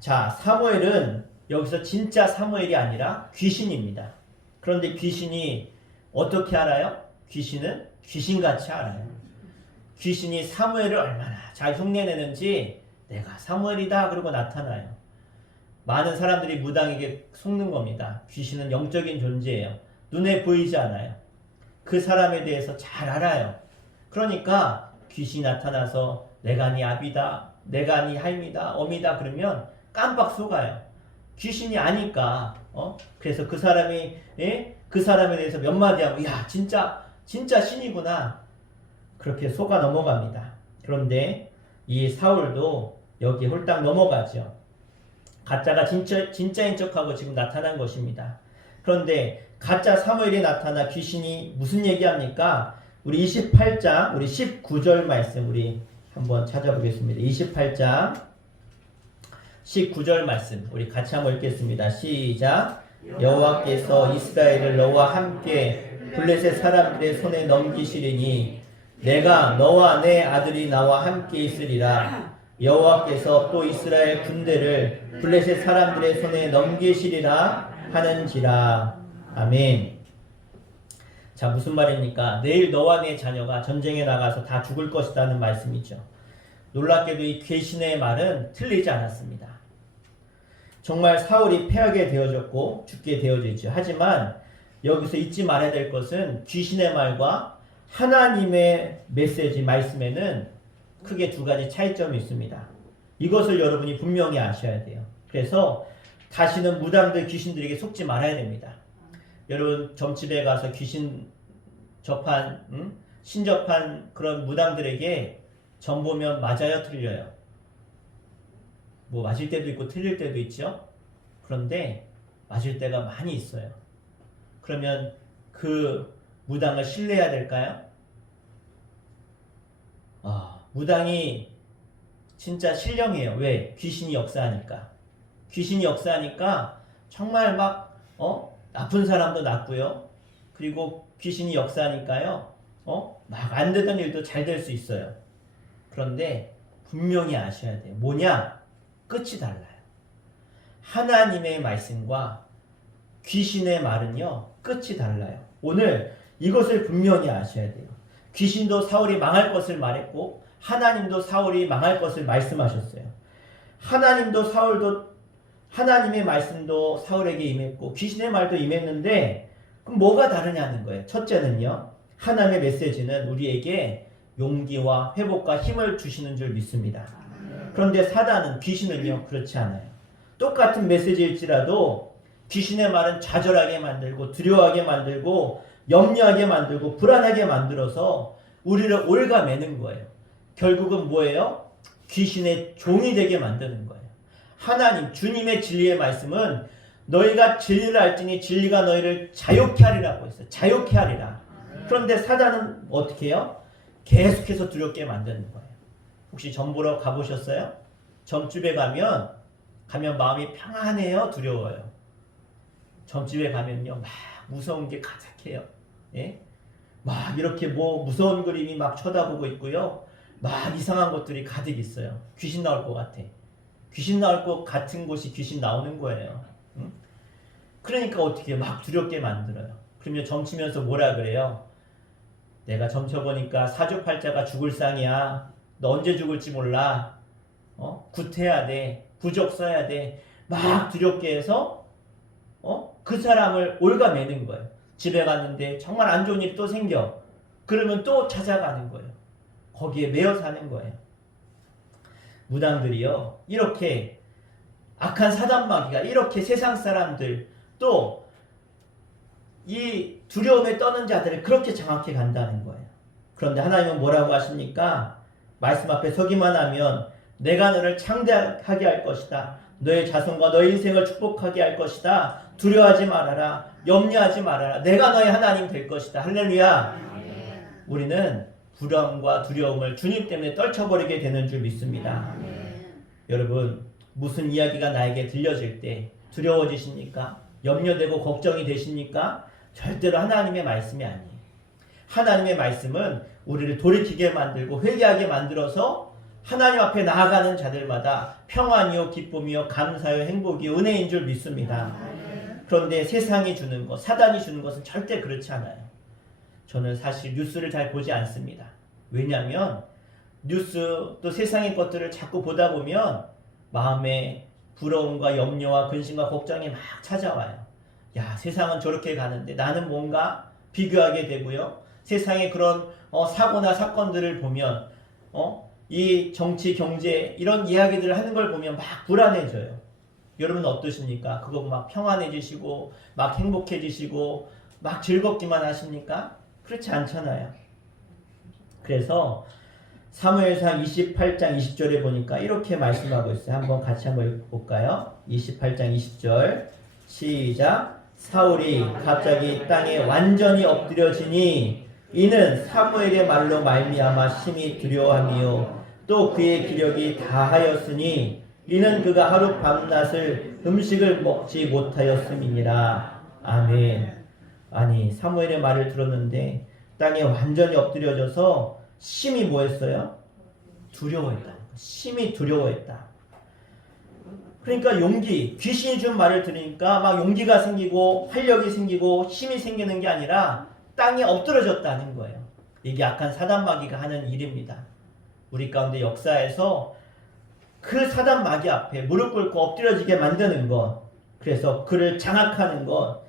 자, 사무엘은 여기서 진짜 사무엘이 아니라 귀신입니다. 그런데 귀신이 어떻게 알아요? 귀신은 귀신같이 알아요. 귀신이 사무엘을 얼마나 잘 흉내내는지 내가 사무엘이다 그러고 나타나요. 많은 사람들이 무당에게 속는 겁니다. 귀신은 영적인 존재예요. 눈에 보이지 않아요. 그 사람에 대해서 잘 알아요. 그러니까 귀신이 나타나서 내가 네 아비다, 내가 네 할미다, 어미다 그러면 깜빡 속아요. 귀신이 아니까. 그래서 그 사람이 그 사람에 대해서 몇 마디 하고 야 진짜 신이구나 그렇게 속아 넘어갑니다. 그런데 이 사울도 여기 홀딱 넘어가죠. 가짜가 진짜인 척하고 지금 나타난 것입니다. 그런데 가짜 사무엘이 나타나 귀신이 무슨 얘기합니까? 우리 28장 우리 19절 말씀 우리 한번 찾아보겠습니다. 28장 19절 말씀 우리 같이 한번 읽겠습니다. 시작. 여호와께서 이스라엘을 너와 함께 블레셋 사람들의 손에 넘기시리니 내가 너와 내 아들이 나와 함께 있으리라. 여호와께서 또 이스라엘 군대를 블레셋 사람들의 손에 넘기시리라 하는지라. 아멘. 자, 무슨 말입니까? 내일 너와 내 자녀가 전쟁에 나가서 다 죽을 것이라는 말씀이죠. 놀랍게도 이 귀신의 말은 틀리지 않았습니다. 정말 사울이 패하게 되어졌고 죽게 되어지죠. 하지만 여기서 잊지 말아야 될 것은 귀신의 말과 하나님의 메시지 말씀에는 크게 두 가지 차이점이 있습니다. 이것을 여러분이 분명히 아셔야 돼요. 그래서 다시는 무당들 귀신들에게 속지 말아야 됩니다. 여러분 점집에 가서 귀신 접한 신접한 그런 무당들에게 점 보면 맞아요, 틀려요? 뭐 맞을 때도 있고 틀릴 때도 있죠. 그런데 맞을 때가 많이 있어요. 그러면 그 무당을 신뢰해야 될까요? 무당이 진짜 신령해요. 왜? 귀신이 역사하니까. 귀신이 역사하니까 정말 막 나쁜 사람도 낫고요. 그리고 귀신이 역사하니까요. 막 안 되던 일도 잘 될 수 있어요. 그런데 분명히 아셔야 돼요. 뭐냐? 끝이 달라요. 하나님의 말씀과 귀신의 말은요. 끝이 달라요. 오늘 이것을 분명히 아셔야 돼요. 귀신도 사울이 망할 것을 말했고 하나님도 사울이 망할 것을 말씀하셨어요. 하나님의 말씀도 사울에게 임했고 귀신의 말도 임했는데 그럼 뭐가 다르냐는 거예요. 첫째는요. 하나님의 메시지는 우리에게 용기와 회복과 힘을 주시는 줄 믿습니다. 그런데 사단은 귀신은요. 그렇지 않아요. 똑같은 메시지일지라도 귀신의 말은 좌절하게 만들고 두려워하게 만들고 염려하게 만들고 불안하게 만들어서 우리를 올가매는 거예요. 결국은 뭐예요? 귀신의 종이 되게 만드는 거예요. 하나님 주님의 진리의 말씀은 너희가 진리를 알지니 진리가 너희를 자유케 하리라고 했어요. 자유케 하리라. 그런데 사단은 어떻게 해요? 계속해서 두렵게 만드는 거예요. 혹시 점 보러 가보셨어요? 점집에 가면 마음이 평안해요? 두려워요? 점집에 가면요 막 무서운 게 가득해요. 예? 막 이렇게 뭐 무서운 그림이 막 쳐다보고 있고요. 막 이상한 것들이 가득 있어요. 귀신 나올 것 같아. 귀신 나올 것 같은 곳이 귀신 나오는 거예요. 응? 그러니까 어떻게 막 두렵게 만들어요. 그러면 점치면서 뭐라 그래요? 내가 점쳐보니까 사주팔자가 죽을 상이야. 너 언제 죽을지 몰라. 굿해야 돼. 부적 써야 돼. 막 두렵게 해서 그 사람을 올가매는 거예요. 집에 갔는데 정말 안 좋은 일이 또 생겨. 그러면 또 찾아가는 거예요. 거기에 매여 사는 거예요. 무당들이요. 이렇게 악한 사단마귀가 이렇게 세상 사람들 또 이 두려움에 떠는 자들을 그렇게 장악해 간다는 거예요. 그런데 하나님은 뭐라고 하십니까? 말씀 앞에 서기만 하면 내가 너를 창대하게 할 것이다. 너의 자손과 너의 인생을 축복하게 할 것이다. 두려워하지 말아라. 염려하지 말아라. 내가 너의 하나님 될 것이다. 할렐루야. 우리는 불안과 두려움을 주님 때문에 떨쳐버리게 되는 줄 믿습니다. 여러분 무슨 이야기가 나에게 들려질 때 두려워지십니까? 염려되고 걱정이 되십니까? 절대로 하나님의 말씀이 아니에요. 하나님의 말씀은 우리를 돌이키게 만들고 회개하게 만들어서 하나님 앞에 나아가는 자들마다 평안이요 기쁨이요 감사요 행복이요 은혜인 줄 믿습니다. 그런데 세상이 주는 것, 사단이 주는 것은 절대 그렇지 않아요. 저는 사실 뉴스를 잘 보지 않습니다. 왜냐하면 뉴스 또 세상의 것들을 자꾸 보다 보면 마음에 부러움과 염려와 근심과 걱정이 막 찾아와요. 야, 세상은 저렇게 가는데 나는 뭔가 비교하게 되고요. 세상의 그런 사고나 사건들을 보면 이 정치, 경제 이런 이야기들을 하는 걸 보면 막 불안해져요. 여러분 어떠십니까? 그거 막 평안해지시고 막 행복해지시고 막 즐겁기만 하십니까? 그렇지 않잖아요. 그래서 사무엘상 28장 20절에 보니까 이렇게 말씀하고 있어요. 한번 같이 한번 읽어볼까요? 28장 20절 시작. 사울이 갑자기 땅에 완전히 엎드려지니 이는 사무엘의 말로 말미암아 심히 두려워함이요 또 그의 기력이 다하였으니 이는 그가 하루 밤낮을 음식을 먹지 못하였음이니라. 아멘. 아니 사무엘의 말을 들었는데 땅에 완전히 엎드려져서 심히 뭐했어요? 두려워했다. 심히 두려워했다. 그러니까 용기, 귀신이 준 말을 들으니까 막 용기가 생기고 활력이 생기고 힘이 생기는 게 아니라 땅에 엎드러졌다는 거예요. 이게 악한 사단마귀가 하는 일입니다. 우리 가운데 역사에서 그 사단마귀 앞에 무릎 꿇고 엎드려지게 만드는 것, 그래서 그를 장악하는 것,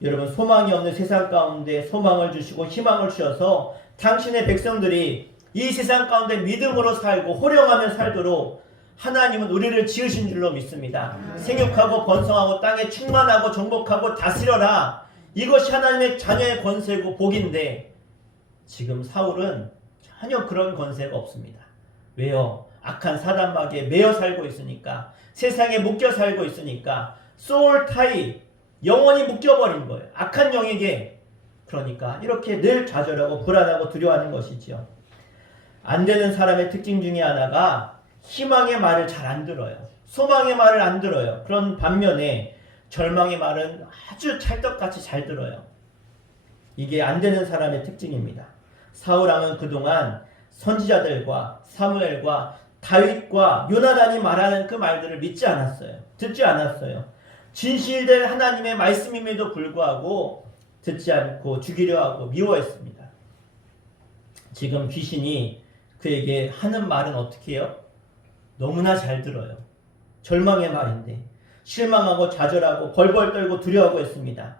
여러분 소망이 없는 세상 가운데 소망을 주시고 희망을 주셔서 당신의 백성들이 이 세상 가운데 믿음으로 살고 호령하며 살도록 하나님은 우리를 지으신 줄로 믿습니다. 생육하고 번성하고 땅에 충만하고 정복하고 다스려라. 이것이 하나님의 자녀의 권세고 복인데 지금 사울은 전혀 그런 권세가 없습니다. 왜요? 악한 사단마귀에 매여 살고 있으니까, 세상에 묶여 살고 있으니까, 소울 타이, 영원히 묶여버린 거예요. 악한 영에게. 그러니까 이렇게 늘 좌절하고 불안하고 두려워하는 것이지요. 안 되는 사람의 특징 중에 하나가 희망의 말을 잘 안 들어요. 소망의 말을 안 들어요. 그런 반면에 절망의 말은 아주 찰떡같이 잘 들어요. 이게 안 되는 사람의 특징입니다. 사울왕은 그동안 선지자들과 사무엘과 다윗과 요나단이 말하는 그 말들을 믿지 않았어요. 듣지 않았어요. 진실된 하나님의 말씀임에도 불구하고 듣지 않고 죽이려 하고 미워했습니다. 지금 귀신이 그에게 하는 말은 어떻게 해요? 너무나 잘 들어요. 절망의 말인데 실망하고 좌절하고 벌벌 떨고 두려워하고 있습니다.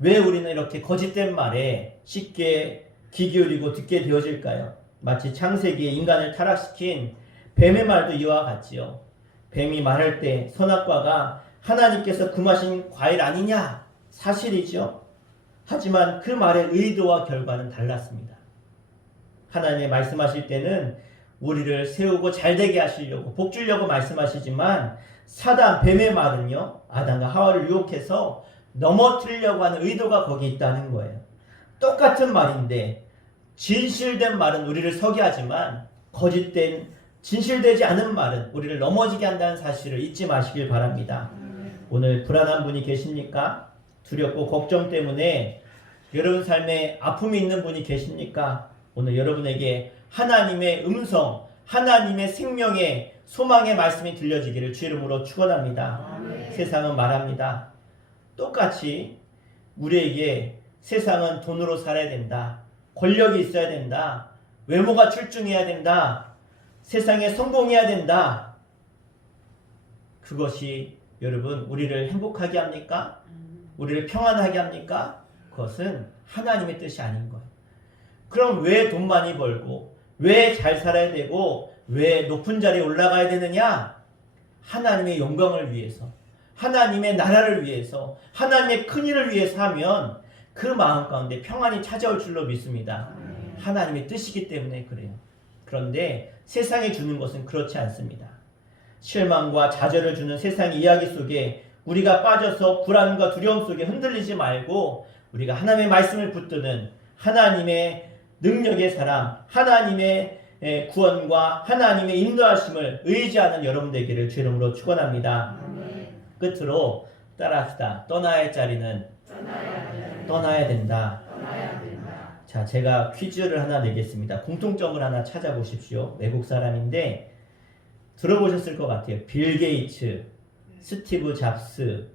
왜 우리는 이렇게 거짓된 말에 쉽게 귀 기울이고 듣게 되어질까요? 마치 창세기에 인간을 타락시킨 뱀의 말도 이와 같지요. 뱀이 말할 때 선악과가 하나님께서 금하신 과일 아니냐? 사실이죠. 하지만 그 말의 의도와 결과는 달랐습니다. 하나님이 말씀하실 때는 우리를 세우고 잘되게 하시려고 복 주려고 말씀하시지만 사단 뱀의 말은요 아담과 하와를 유혹해서 넘어뜨리려고 하는 의도가 거기 있다는 거예요. 똑같은 말인데 진실된 말은 우리를 서게 하지만 거짓된 진실되지 않은 말은 우리를 넘어지게 한다는 사실을 잊지 마시길 바랍니다. 오늘 불안한 분이 계십니까? 두렵고 걱정 때문에 여러분 삶에 아픔이 있는 분이 계십니까? 오늘 여러분에게 하나님의 음성, 하나님의 생명의 소망의 말씀이 들려지기를 주 이름으로 축원합니다. 세상은 말합니다. 똑같이 우리에게 세상은 돈으로 살아야 된다. 권력이 있어야 된다. 외모가 출중해야 된다. 세상에 성공해야 된다. 그것이 여러분 우리를 행복하게 합니까? 우리를 평안하게 합니까? 그것은 하나님의 뜻이 아닌 거예요. 그럼 왜 돈 많이 벌고 왜 잘 살아야 되고 왜 높은 자리에 올라가야 되느냐? 하나님의 영광을 위해서, 하나님의 나라를 위해서, 하나님의 큰일을 위해서 하면 그 마음 가운데 평안이 찾아올 줄로 믿습니다. 하나님의 뜻이기 때문에 그래요. 그런데 세상이 주는 것은 그렇지 않습니다. 실망과 좌절을 주는 세상 이야기 속에 우리가 빠져서 불안과 두려움 속에 흔들리지 말고 우리가 하나님의 말씀을 붙드는 하나님의 능력의 사람, 하나님의 구원과 하나님의 인도하심을 의지하는 여러분 되기를 주 이름으로 축원합니다. 끝으로 따라합시다. 떠나야 할 자리는 떠나야 된다. 자, 제가 퀴즈를 하나 내겠습니다. 공통점을 하나 찾아보십시오. 외국 사람인데 들어보셨을 것 같아요. 빌 게이츠, 스티브 잡스,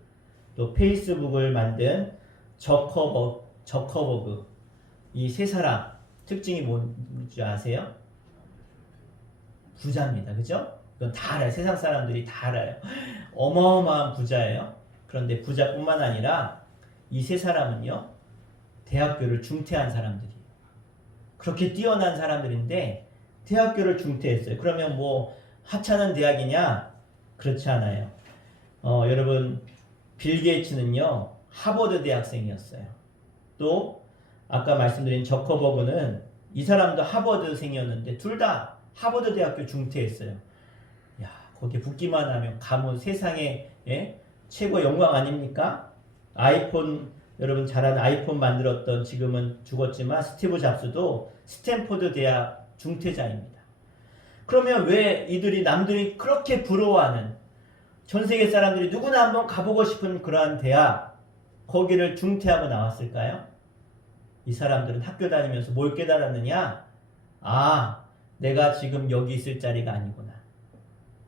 또 페이스북을 만든 저커버그. 이 세 사람 특징이 뭔지 아세요? 부자입니다. 그죠? 이건 다 알아요. 세상 사람들이 다 알아요. 어마어마한 부자예요. 그런데 부자뿐만 아니라 이 세 사람은요, 대학교를 중퇴한 사람들이에요. 그렇게 뛰어난 사람들인데 대학교를 중퇴했어요. 그러면 뭐 하찮은 대학이냐? 그렇지 않아요. 여러분, 빌 게이츠는요, 하버드 대학생이었어요. 또 아까 말씀드린 저커버그는 이 사람도 하버드생이었는데 둘 다 하버드 대학교 중퇴했어요. 야, 거기에 붙기만 하면 가문 세상의 최고 영광 아닙니까? 아이폰, 여러분 잘 아는 아이폰 만들었던, 지금은 죽었지만 스티브 잡스도 스탠포드 대학 중퇴자입니다. 그러면 왜 이들이 남들이 그렇게 부러워하는, 전 세계 사람들이 누구나 한번 가보고 싶은 그러한 대학, 거기를 중퇴하고 나왔을까요? 이 사람들은 학교 다니면서 뭘 깨달았느냐? 아, 내가 지금 여기 있을 자리가 아니구나.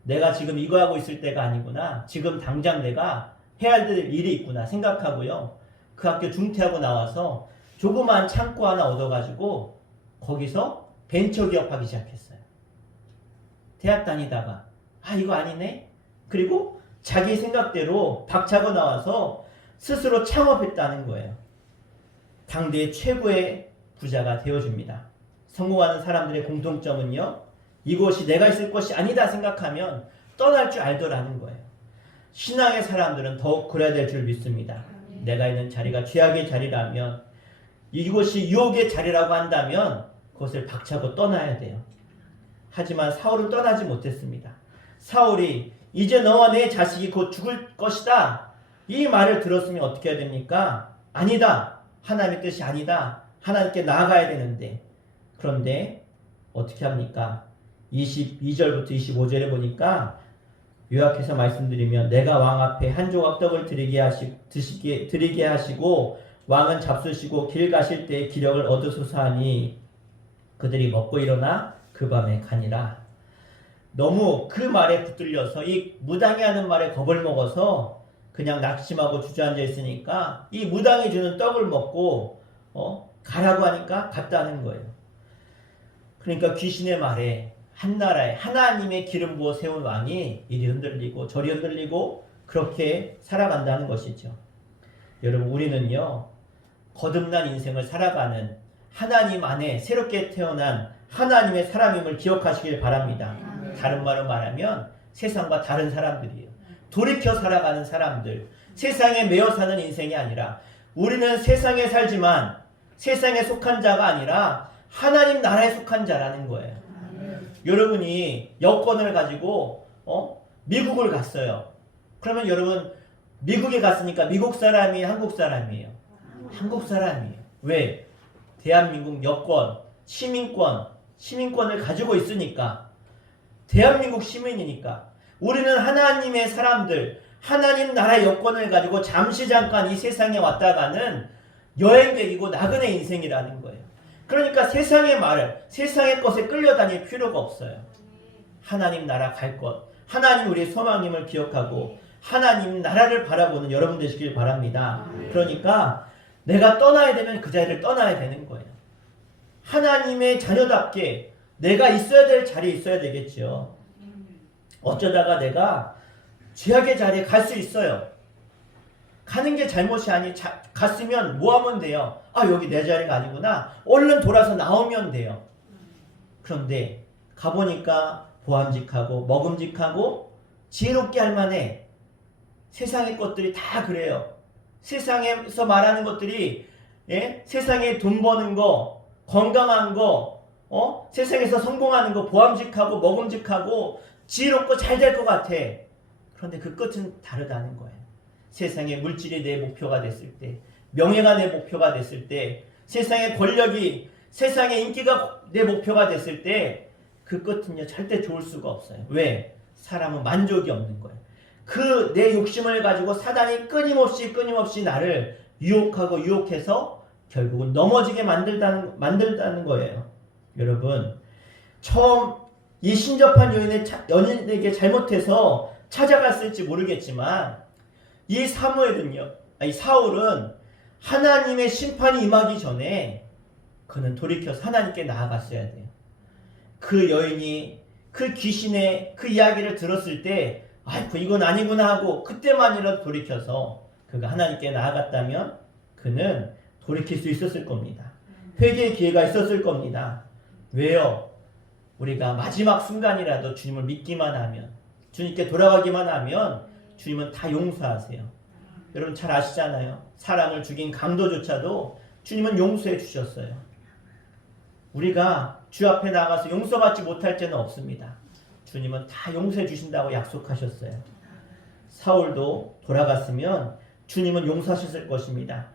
내가 지금 이거 하고 있을 때가 아니구나. 지금 당장 내가 해야 될 일이 있구나 생각하고요. 그 학교 중퇴하고 나와서 조그만 창고 하나 얻어가지고 거기서 벤처기업 하기 시작했어요. 대학 다니다가 이거 아니네? 그리고 자기 생각대로 박차고 나와서 스스로 창업했다는 거예요. 당대의 최고의 부자가 되어줍니다. 성공하는 사람들의 공통점은요, 이곳이 내가 있을 것이 아니다 생각하면 떠날 줄 알더라는 거예요. 신앙의 사람들은 더욱 그래야 될 줄 믿습니다. 내가 있는 자리가 죄악의 자리라면, 이곳이 유혹의 자리라고 한다면 그것을 박차고 떠나야 돼요. 하지만 사울은 떠나지 못했습니다. 사울이 이제 너와 내 자식이 곧 죽을 것이다, 이 말을 들었으면 어떻게 해야 됩니까? 아니다, 하나님의 뜻이 아니다, 하나님께 나아가야 되는데, 그런데 어떻게 합니까? 22절부터 25절에 보니까 요약해서 말씀드리면, 내가 왕 앞에 한 조각 떡을 드리게 하시고 왕은 잡수시고 길 가실 때에 기력을 얻으소서 하니 그들이 먹고 일어나 그 밤에 가니라. 너무 그 말에 붙들려서, 이 무당이 하는 말에 겁을 먹어서 그냥 낙심하고 주저앉아 있으니까 이 무당이 주는 떡을 먹고 가라고 하니까 갔다는 거예요. 그러니까 귀신의 말에 한 나라에 하나님의 기름 부어 세운 왕이 이리 흔들리고 저리 흔들리고 그렇게 살아간다는 것이죠. 여러분, 우리는요, 거듭난 인생을 살아가는 하나님 안에 새롭게 태어난 하나님의 사람임을 기억하시길 바랍니다. 다른 말로 말하면 세상과 다른 사람들이에요. 돌이켜 살아가는 사람들, 세상에 매여 사는 인생이 아니라, 우리는 세상에 살지만 세상에 속한 자가 아니라 하나님 나라에 속한 자라는 거예요. 여러분이 여권을 가지고 미국을 갔어요. 그러면 여러분 미국에 갔으니까 미국 사람이에요, 한국 사람이에요? 한국 사람이에요. 왜? 대한민국 여권, 시민권을 가지고 있으니까. 대한민국 시민이니까. 우리는 하나님의 사람들, 하나님 나라 여권을 가지고 잠시 잠깐 이 세상에 왔다가는 여행객이고 나그네 인생이라는 거예요. 그러니까 세상의 말을, 세상의 것에 끌려다닐 필요가 없어요. 하나님 나라 갈 것, 하나님 우리의 소망임을 기억하고 하나님 나라를 바라보는 여러분 되시길 바랍니다. 그러니까 내가 떠나야 되면 그 자리를 떠나야 되는 거예요. 하나님의 자녀답게 내가 있어야 될 자리에 있어야 되겠죠. 어쩌다가 내가 죄악의 자리에 갈 수 있어요. 가는 게 잘못이 갔으면 뭐 하면 돼요? 아, 여기 내 자리가 아니구나. 얼른 돌아서 나오면 돼요. 그런데 가보니까 보암직하고 먹음직하고 지혜롭게 할 만해. 세상의 것들이 다 그래요. 세상에서 말하는 것들이 세상에 돈 버는 거, 건강한 거, 세상에서 성공하는 거, 보암직하고 먹음직하고 지혜롭고 잘 될 것 같아. 그런데 그 끝은 다르다는 거예요. 세상의 물질이 내 목표가 됐을 때, 명예가 내 목표가 됐을 때, 세상의 권력이, 세상의 인기가 내 목표가 됐을 때 그 끝은요 절대 좋을 수가 없어요. 왜? 사람은 만족이 없는 거예요. 그 내 욕심을 가지고 사단이 끊임없이 나를 유혹해서 결국은 넘어지게 만들다는 거예요. 여러분, 처음 이 신접한 연인에게 잘못해서 찾아갔을지 모르겠지만 이 사울은 하나님의 심판이 임하기 전에 그는 돌이켜서 하나님께 나아갔어야 돼요. 그 여인이 그 귀신의 그 이야기를 들었을 때 아이고 이건 아니구나 하고 그때만이라도 돌이켜서 그가 하나님께 나아갔다면 그는 돌이킬 수 있었을 겁니다. 회개의 기회가 있었을 겁니다. 왜요? 우리가 마지막 순간이라도 주님을 믿기만 하면, 주님께 돌아가기만 하면 주님은 다 용서하세요. 여러분 잘 아시잖아요. 사람을 죽인 강도조차도 주님은 용서해 주셨어요. 우리가 주 앞에 나가서 용서받지 못할 때는 없습니다. 주님은 다 용서해 주신다고 약속하셨어요. 사울도 돌아갔으면 주님은 용서하셨을 것입니다.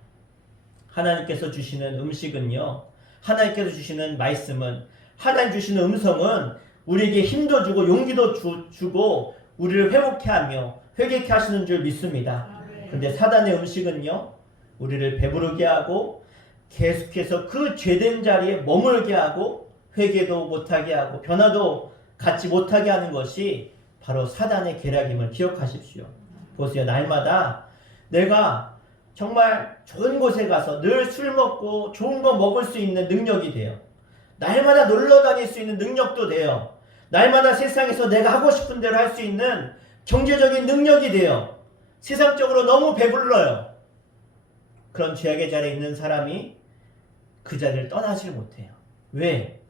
하나님께서 주시는 음식은요, 하나님께서 주시는 말씀은, 하나님 주시는 음성은 우리에게 힘도 주고 용기도 주고 우리를 회복케 하며 회개케 하시는 줄 믿습니다. 그런데 사단의 음식은요, 우리를 배부르게 하고 계속해서 그 죄된 자리에 머물게 하고 회개도 못하게 하고 변화도 갖지 못하게 하는 것이 바로 사단의 계략임을 기억하십시오. 보세요. 날마다 내가 정말 좋은 곳에 가서 늘 술 먹고 좋은 거 먹을 수 있는 능력이 돼요. 날마다 놀러 다닐 수 있는 능력도 돼요. 날마다 세상에서 내가 하고 싶은 대로 할 수 있는 경제적인 능력이 돼요. 세상적으로 너무 배불러요. 그런 죄악의 자리에 있는 사람이 그 자리를 떠나질 못해요. 왜?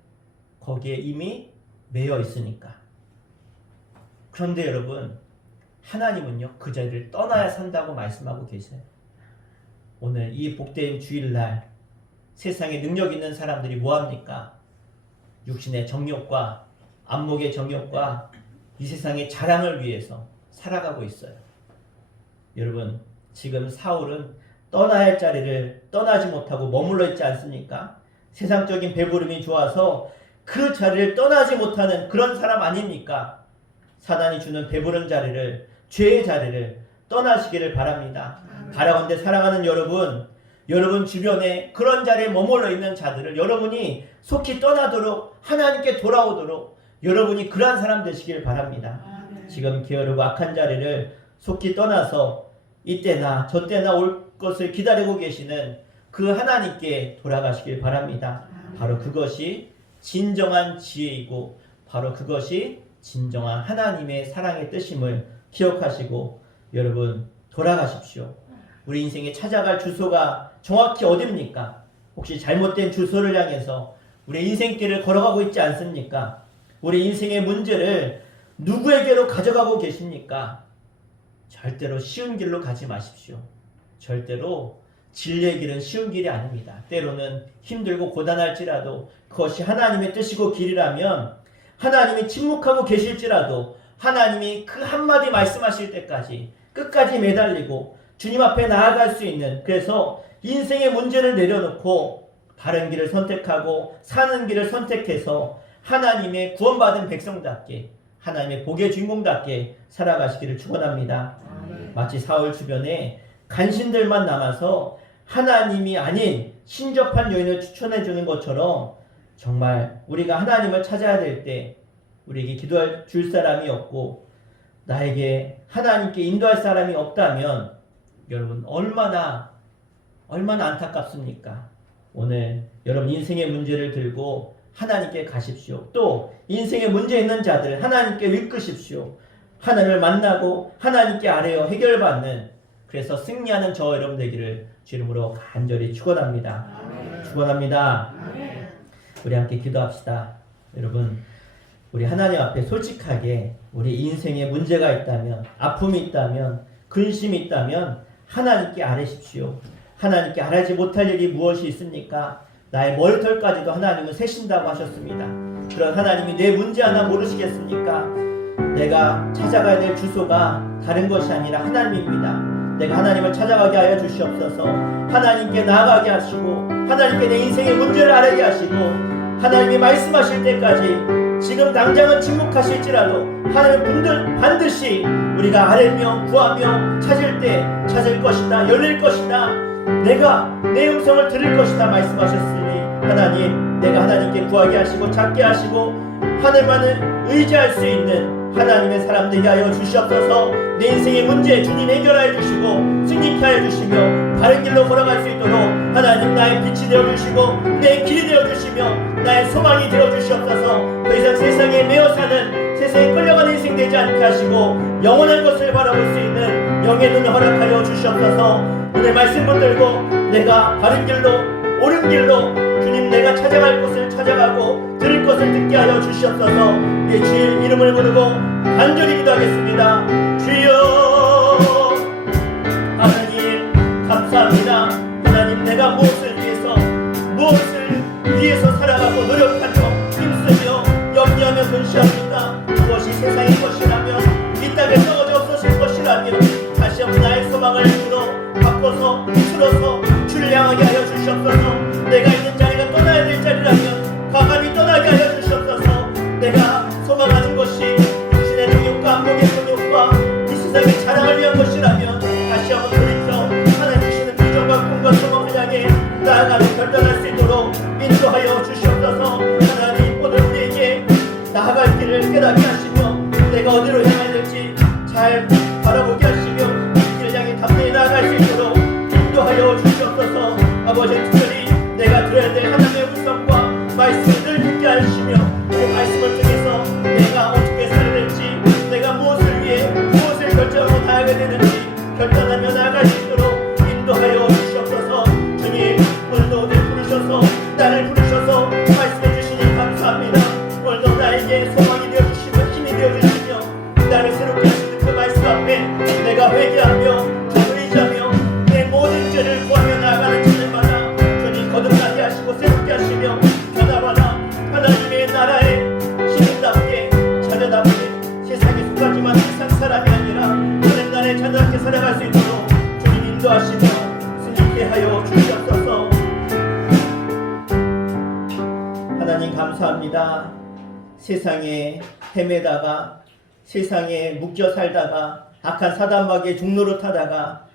거기에 이미 매여 있으니까. 그런데 여러분, 하나님은요 그 자리를 떠나야 산다고 말씀하고 계세요. 오늘 이 복된 주일날 세상에 능력 있는 사람들이 뭐합니까? 육신의 정욕과 안목의 정욕과 이 세상의 자랑을 위해서 살아가고 있어요. 여러분, 지금 사울은 떠나야 할 자리를 떠나지 못하고 머물러 있지 않습니까? 세상적인 배부름이 좋아서 그 자리를 떠나지 못하는 그런 사람 아닙니까? 사단이 주는 배부른 자리를, 죄의 자리를 떠나시기를 바랍니다. 바라건대 사랑하는 여러분 주변에 그런 자리에 머물러 있는 자들을 여러분이 속히 떠나도록, 하나님께 돌아오도록 여러분이 그러한 사람 되시길 바랍니다. 지금 게으르고 악한 자리를 속히 떠나서 이때나 저때나 올 것을 기다리고 계시는 그 하나님께 돌아가시길 바랍니다. 바로 그것이 진정한 지혜이고 바로 그것이 진정한 하나님의 사랑의 뜻임을 기억하시고 여러분 돌아가십시오. 우리 인생에 찾아갈 주소가 정확히 어딥니까? 혹시 잘못된 주소를 향해서 우리 인생길을 걸어가고 있지 않습니까? 우리 인생의 문제를 누구에게로 가져가고 계십니까? 절대로 쉬운 길로 가지 마십시오. 절대로 진리의 길은 쉬운 길이 아닙니다. 때로는 힘들고 고단할지라도 그것이 하나님의 뜻이고 길이라면 하나님이 침묵하고 계실지라도 하나님이 그 한마디 말씀하실 때까지 끝까지 매달리고 주님 앞에 나아갈 수 있는, 그래서 인생의 문제를 내려놓고 바른 길을 선택하고 사는 길을 선택해서 하나님의 구원받은 백성답게, 하나님의 복의 주인공답게 살아가시기를 축원합니다. 마치 사울 주변에 간신들만 남아서 하나님이 아닌 신접한 여인을 추천해 주는 것처럼, 정말 우리가 하나님을 찾아야 될 때 우리에게 기도할 줄 사람이 없고 나에게 하나님께 인도할 사람이 없다면 여러분 얼마나 안타깝습니까? 오늘 여러분 인생의 문제를 들고 하나님께 가십시오. 또 인생에 문제 있는 자들 하나님께 이끄십시오. 하나님을 만나고 하나님께 아뢰어 해결받는, 그래서 승리하는 저 여러분 되기를 주 이름으로 간절히 축원합니다. 축원합니다. 우리 함께 기도합시다. 여러분, 우리 하나님 앞에 솔직하게 우리 인생에 문제가 있다면, 아픔이 있다면, 근심이 있다면 하나님께 아뢰십시오. 하나님께 아뢰지 못할 일이 무엇이 있습니까? 나의 머리털까지도 하나님은 세신다고 하셨습니다. 그런 하나님이 내 문제 하나 모르시겠습니까? 내가 찾아가야 될 주소가 다른 것이 아니라 하나님입니다. 내가 하나님을 찾아가게 하여 주시옵소서. 하나님께 나아가게 하시고 하나님께 내 인생의 문제를 알게 하시고 하나님이 말씀하실 때까지, 지금 당장은 침묵하실지라도 하나님 반드시 우리가 아뢰며 구하며 찾을 때 찾을 것이다, 열릴 것이다, 내가 내 음성을 들을 것이다 말씀하셨으니, 하나님 내가 하나님께 구하게 하시고 찾게 하시고 하늘만을 의지할 수 있는 하나님의 사람 되게 하여 주시옵소서. 내 인생의 문제 주님 해결하여 주시고 승리케 하여 주시며 바른 길로 걸어갈 수 있도록 하나님 나의 빛이 되어주시고 내 길이 되어주시며 나의 소망이 되어주시옵소서. 더 이상 세상에 매어 사는, 세상에 끌려가는 인생 되지 않게 하시고 영원한 것을 바라볼 수 있는 영의 눈을 허락하여 주시옵소서. 오늘 말씀 붙들고 내가 바른 길로 옳은 길로 주님 내가 찾아갈 곳을 찾아가고 들을 것을 듣게 하여 주시옵소서. 내 주의 이름을 부르고 간절히 기도하겠습니다. 주여 하나님 감사합니다. 하나님 내가 무엇을 위해서 살아가고 노력하며 힘쓰며 염려하며 근시합니까? 무엇이 세상의 것이라면 이 땅에 썩어져 없어질 것이라면 다시 한번 나의 소망을 바꿔서 틀어서 주를 향하게 하여 주시옵소서. 내가 있는 자리가 떠나야 될 자리라면 과감히 떠나게 하여 주시옵소서. 내가 소망하는 것이 신의 능력과 안목의 능력과 이 세상의 자랑을 위한 것이라면 다시 한번 돌이켜 하나님 주시는 비전과 꿈과 소망을 향해 나아가는 결단할 수 있도록 인도하여 주시옵소서. 하나님 오늘 우리에게 나아갈 길을 깨닫게 하시며 내가 어디로 향해야 될지 잘 바라보게 하시며 이 길을 향해 담대히 나아갈 수 있도록 인도하여 주시옵소서. 아버지 특별히 내가 들어야 될 하나님의 음성과 말씀을 듣게 하시며 그 말씀을 통해서 내가 어떻게 살아야 될지, 내가 무엇을 위해 무엇을 결정하고 나아가야 되는지 결단하며 나아갈 수 있도록 인도하여 주시옵소서. 주님 오늘도 우리를 부르셔서 나를 부르셔서 말씀해 주시니 감사합니다. 오늘도 나에게 소망이 되어주시며 힘이 되어주시며 나를 새롭게 하시는 그 말씀 앞에 내가 회개하며 주를 의지하며 내 모든 죄를 구하며 나아가는 자들마다 주님 거듭나게 하시고 새롭게 하시며 변화받아 하나님의 나라의 시민답게 자녀답게 세상에 속하지만 세상 사람이 아니라 하나님 나라의 자녀답게 살아갈 수 있도록 주님 인도하시며 승리케 하여 주시옵소서. 하나님 감사합니다. 세상에 헤매다가 세상에 묶여 살다가 악한 사단마귀의 종로로 타다가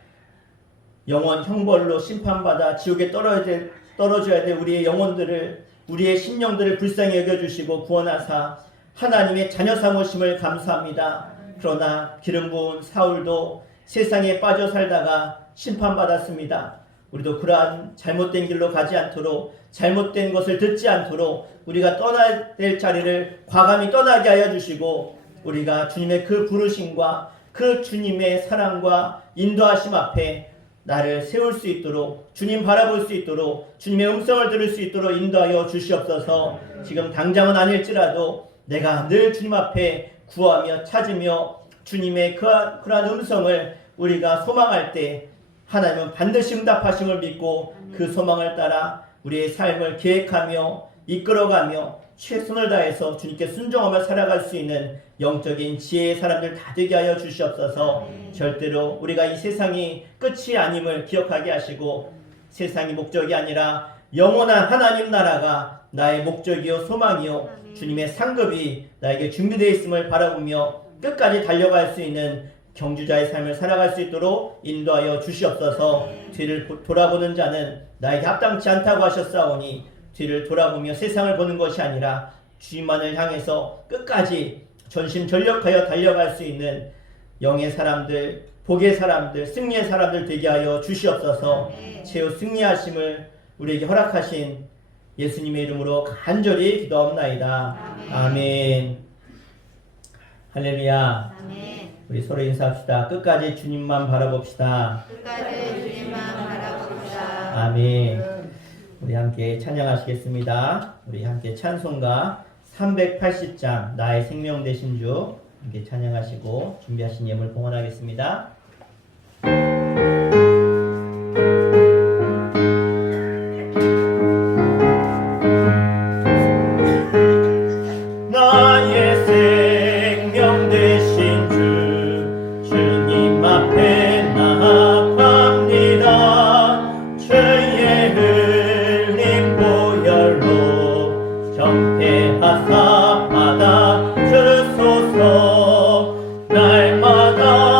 영원 형벌로 심판받아 지옥에 떨어져야 될 우리의 영혼들을, 우리의 심령들을 불쌍히 여겨주시고 구원하사 하나님의 자녀 삼으심을 감사합니다. 그러나 기름 부은 사울도 세상에 빠져 살다가 심판받았습니다. 우리도 그러한 잘못된 길로 가지 않도록, 잘못된 것을 듣지 않도록 우리가 떠나야 될 자리를 과감히 떠나게 하여 주시고 우리가 주님의 그 부르심과 그 주님의 사랑과 인도하심 앞에 나를 세울 수 있도록, 주님 바라볼 수 있도록, 주님의 음성을 들을 수 있도록 인도하여 주시옵소서. 지금 당장은 아닐지라도 내가 늘 주님 앞에 구하며 찾으며 주님의 그러한 음성을 우리가 소망할 때 하나님은 반드시 응답하심을 믿고 그 소망을 따라 우리의 삶을 계획하며 이끌어가며 최선을 다해서 주님께 순종하며 살아갈 수 있는 영적인 지혜의 사람들 다 되게 하여 주시옵소서. 절대로 우리가 이 세상이 끝이 아님을 기억하게 하시고 세상이 목적이 아니라 영원한 하나님 나라가 나의 목적이요 소망이요 주님의 상급이 나에게 준비되어 있음을 바라보며 끝까지 달려갈 수 있는 경주자의 삶을 살아갈 수 있도록 인도하여 주시옵소서. 뒤를 돌아보는 자는 나에게 합당치 않다고 하셨사오니 뒤를 돌아보며 세상을 보는 것이 아니라 주님만을 향해서 끝까지 전심전력하여 달려갈 수 있는 영의 사람들, 복의 사람들, 승리의 사람들 되게 하여 주시옵소서. 최후 승리하심을 우리에게 허락하신 예수님의 이름으로 간절히 기도하옵나이다. 아멘. 할렐루야. 아멘. 우리 서로 인사합시다. 끝까지 주님만 바라봅시다. 끝까지 주님만 바라봅시다. 아멘. 우리 함께 찬양하시겠습니다. 우리 함께 찬송가 380장 나의 생명 되신 주 함께 찬양하시고 준비하신 예물 봉헌하겠습니다. 나의 생명 되신 주 주님 앞에 나아갑니다. 죄의 흘린 보혈로 정패하사 받아 주소서. 날마다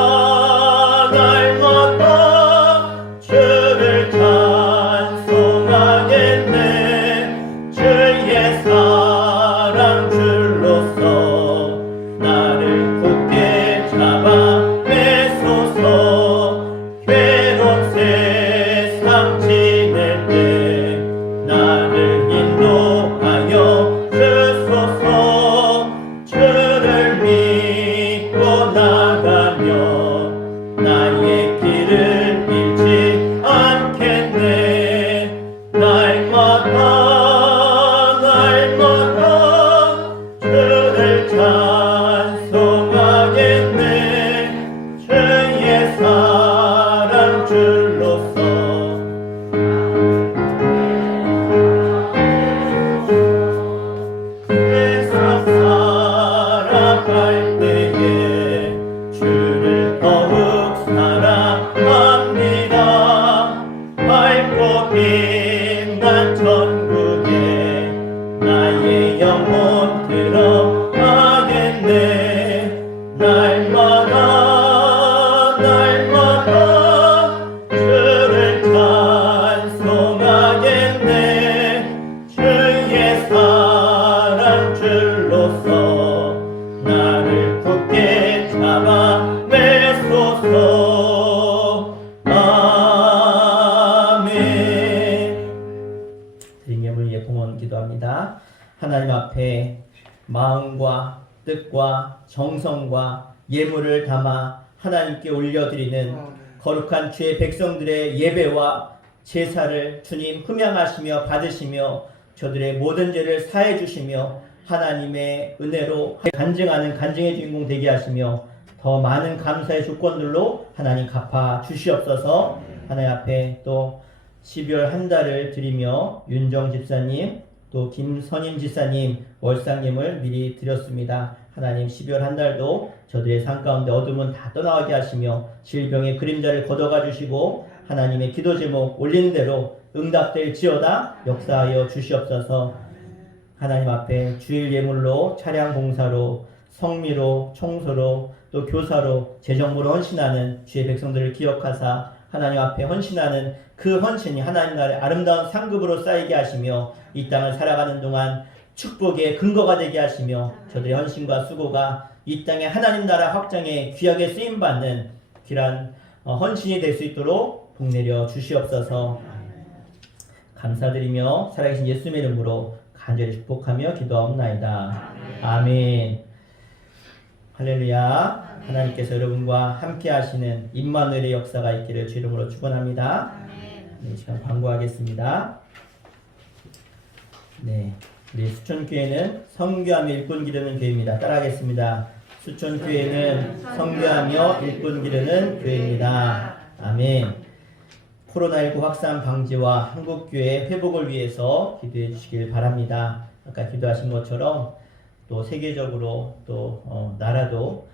주를 찬송하겠네. 주의 사랑 줄로서 나를 굳게 잡아 매소서. 괴로운 세상 지낼 때 나를 인도하여 주소서. 주를 믿고 나가며 나의 길을 잃지 않겠네. 날마다 주를 찬송하겠네. 주의 사랑 줄로서 세상 살아갈 때에 주를 더욱 사랑합니다. 밝고 빛난 천국에 나의 영혼 들어가겠네. 날마다 주를 찬송하겠네. 주의 사랑 줄로서 나를 굳게 잡아 매소서. 아멘. 드린 예물 위해 봉헌 기도합니다. 하나님 앞에 마음과 뜻과 정성과 예물을 담아 하나님께 올려드리는 거룩한 주의 백성들의 예배와 제사를 주님 흠양하시며 받으시며 저들의 모든 죄를 사해 주시며 하나님의 은혜로 간증하는 간증의 주인공 되게 하시며 더 많은 감사의 조건들로 하나님 갚아 주시옵소서. 하나님 앞에 또 12월 한 달을 드리며 윤정 집사님 또 김선임 집사님 월상님을 미리 드렸습니다. 하나님 12월 한 달도 저들의 삶 가운데 어둠은 다 떠나가게 하시며 질병의 그림자를 걷어가 주시고 하나님의 기도 제목 올리는 대로 응답될지어다 역사하여 주시옵소서. 하나님 앞에 주일 예물로 차량 봉사로 성미로 청소로 또 교사로 재정부로 헌신하는 주의 백성들을 기억하사 하나님 앞에 헌신하는 그 헌신이 하나님 나라의 아름다운 상급으로 쌓이게 하시며 이 땅을 살아가는 동안 축복의 근거가 되게 하시며 저들의 헌신과 수고가 이 땅의 하나님 나라 확장에 귀하게 쓰임받는 귀한 헌신이 될 수 있도록 복내려 주시옵소서. 감사드리며 살아계신 예수님의 이름으로 간절히 축복하며 기도하옵나이다. 아멘. 할렐루야. 하나님께서 여러분과 함께 하시는 임마누엘의 역사가 있기를 주 이름으로 축원합니다. 네, 시간 광고하겠습니다. 네, 우리 수천교회는 성교하며 일꾼 기르는 교회입니다. 따라하겠습니다. 수천교회는 성교하며 일꾼 기르는 교회입니다. 아멘. 코로나19 확산 방지와 한국교회 회복을 위해서 기도해 주시길 바랍니다. 아까 기도하신 것처럼 또 세계적으로 또 나라도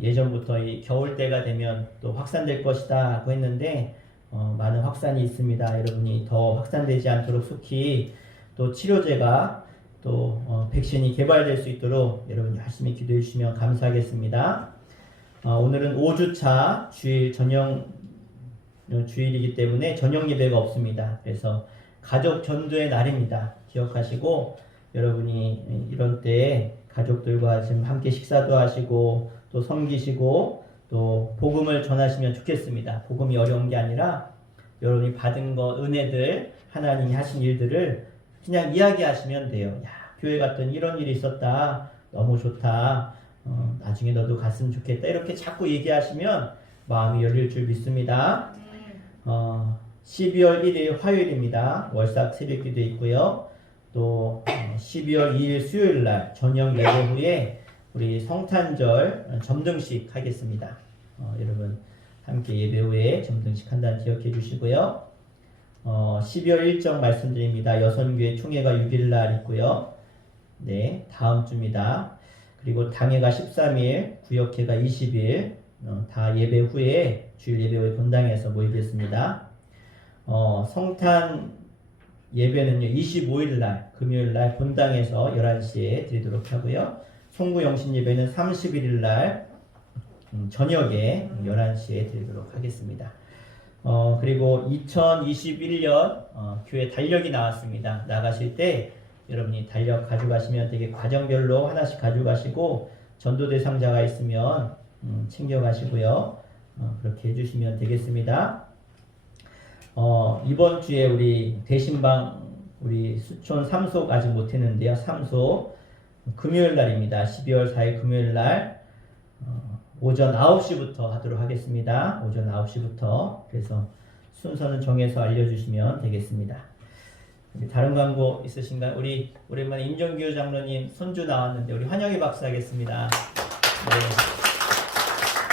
예전부터 이 겨울 때가 되면 또 확산될 것이다 고 했는데 많은 확산이 있습니다. 여러분이 더 확산되지 않도록 속히 또 치료제가 또 백신이 개발될 수 있도록 여러분 열심히 기도해 주시면 감사하겠습니다. 오늘은 5주차 주일이기 때문에 저녁 예배가 없습니다. 그래서 가족 전도의 날입니다. 기억하시고 여러분이 이런 때에 가족들과 지금 함께 식사도 하시고 또 섬기시고 또 복음을 전하시면 좋겠습니다. 복음이 어려운 게 아니라 여러분이 받은 거 은혜들 하나님이 하신 일들을 그냥 이야기하시면 돼요. 야, 교회 갔더니 이런 일이 있었다. 너무 좋다. 나중에 너도 갔으면 좋겠다. 이렇게 자꾸 얘기하시면 마음이 열릴 줄 믿습니다. 12월 1일 화요일입니다. 월삭 새벽기도 있고요. 또 12월 2일 수요일날 저녁 예배 후에 우리 성탄절 점등식 하겠습니다. 여러분 함께 예배 후에 점등식 한다는 기억해 주시고요. 12월 일정 말씀드립니다. 여선교회 총회가 6일날 있고요. 네, 다음 주입니다. 그리고 당회가 13일, 구역회가 20일, 다 예배 후에 주일 예배 후에 본당에서 모이겠습니다. 성탄 예배는요 25일날 금요일날 본당에서 11시에 드리도록 하고요. 송구 영신 예배는 31일날 저녁에 11시에 드리도록 하겠습니다. 그리고 2021년 교회 달력이 나왔습니다. 나가실 때 여러분이 달력 가져가시면 되게 과정별로 하나씩 가져가시고 전도 대상자가 있으면 챙겨가시고요. 그렇게 해주시면 되겠습니다. 이번 주에 우리 대신방 우리 수촌 3속 아직 못했는데요. 3속 금요일 날입니다. 12월 4일 금요일 날 오전 9시부터 하도록 하겠습니다. 오전 9시부터. 그래서 순서는 정해서 알려주시면 되겠습니다. 다른 광고 있으신가요? 우리 오랜만에 임정규 장로님 손주 나왔는데 우리 환영의 박수 하겠습니다. 네.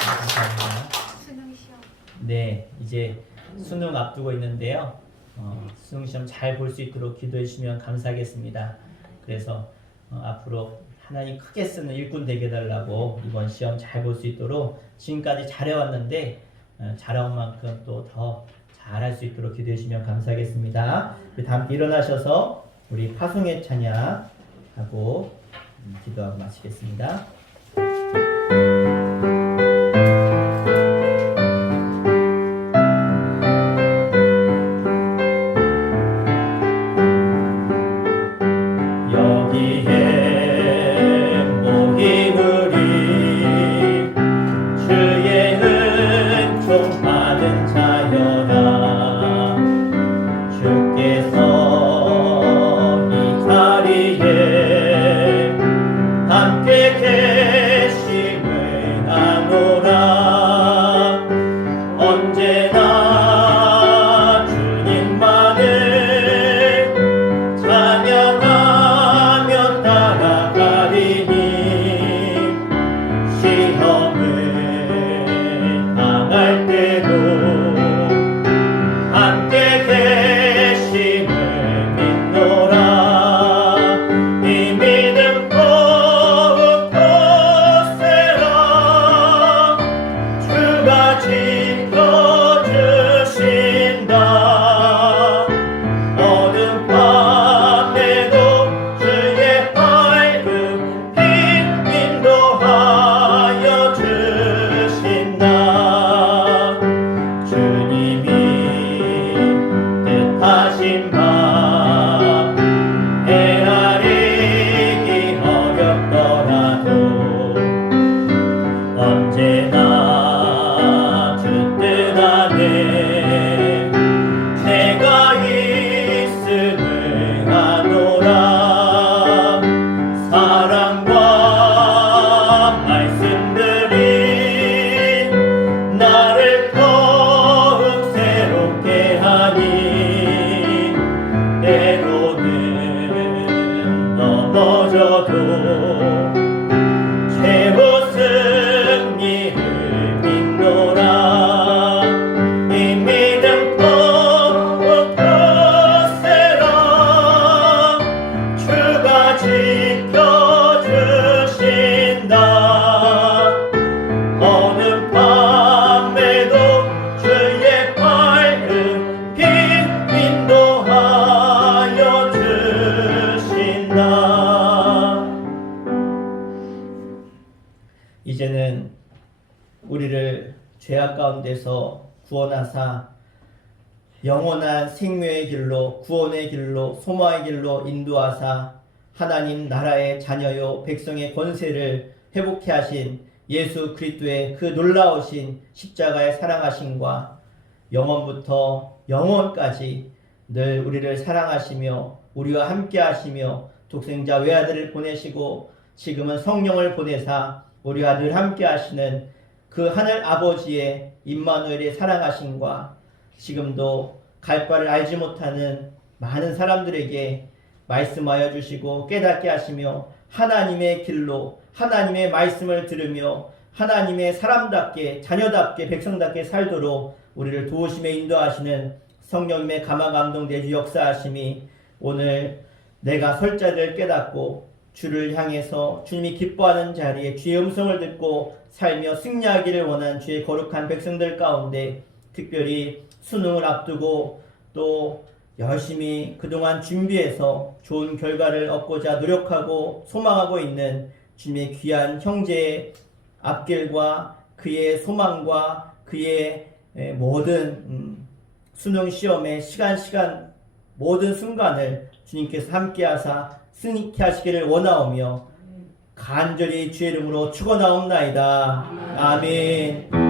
감사합니다. 수능 시험. 네, 이제 수능 앞두고 있는데요. 수능 시험 잘 볼 수 있도록 기도해 주시면 감사하겠습니다. 그래서 앞으로 하나님 크게 쓰는 일꾼 되게 해달라고 이번 시험 잘 볼 수 있도록 지금까지 잘해왔는데 잘한 만큼 또 더 잘할 수 있도록 기도해 주시면 감사하겠습니다. 우리 다 함께 일어나셔서 우리 파송의 찬양하고 기도하고 마치겠습니다. 함께 가운데서 구원하사 영원한 생명의 길로, 구원의 길로, 소망의 길로 인도하사 하나님 나라의 자녀요 백성의 권세를 회복케 하신 예수 그리스도의 그 놀라우신 십자가의 사랑하심과 영원부터 영원까지 늘 우리를 사랑하시며 우리와 함께 하시며 독생자 외아들을 보내시고 지금은 성령을 보내사 우리와 늘 함께 하시는 그 하늘 아버지의 임마누엘의 사랑하심과 지금도 갈 바를 알지 못하는 많은 사람들에게 말씀하여 주시고 깨닫게 하시며 하나님의 길로 하나님의 말씀을 들으며 하나님의 사람답게 자녀답게 백성답게 살도록 우리를 도우심에 인도하시는 성령님의 감화 감동 내주 역사하심이 오늘 내가 설 자리를 깨닫고 주를 향해서 주님이 기뻐하는 자리에 주의 음성을 듣고 살며 승리하기를 원한 주의 거룩한 백성들 가운데 특별히 수능을 앞두고 또 열심히 그동안 준비해서 좋은 결과를 얻고자 노력하고 소망하고 있는 주님의 귀한 형제의 앞길과 그의 소망과 그의 모든 수능 시험의 시간 모든 순간을 주님께서 함께하사 승리케 하시기를 원하오며 간절히 주의 이름으로 축원하옵나이다. 아멘.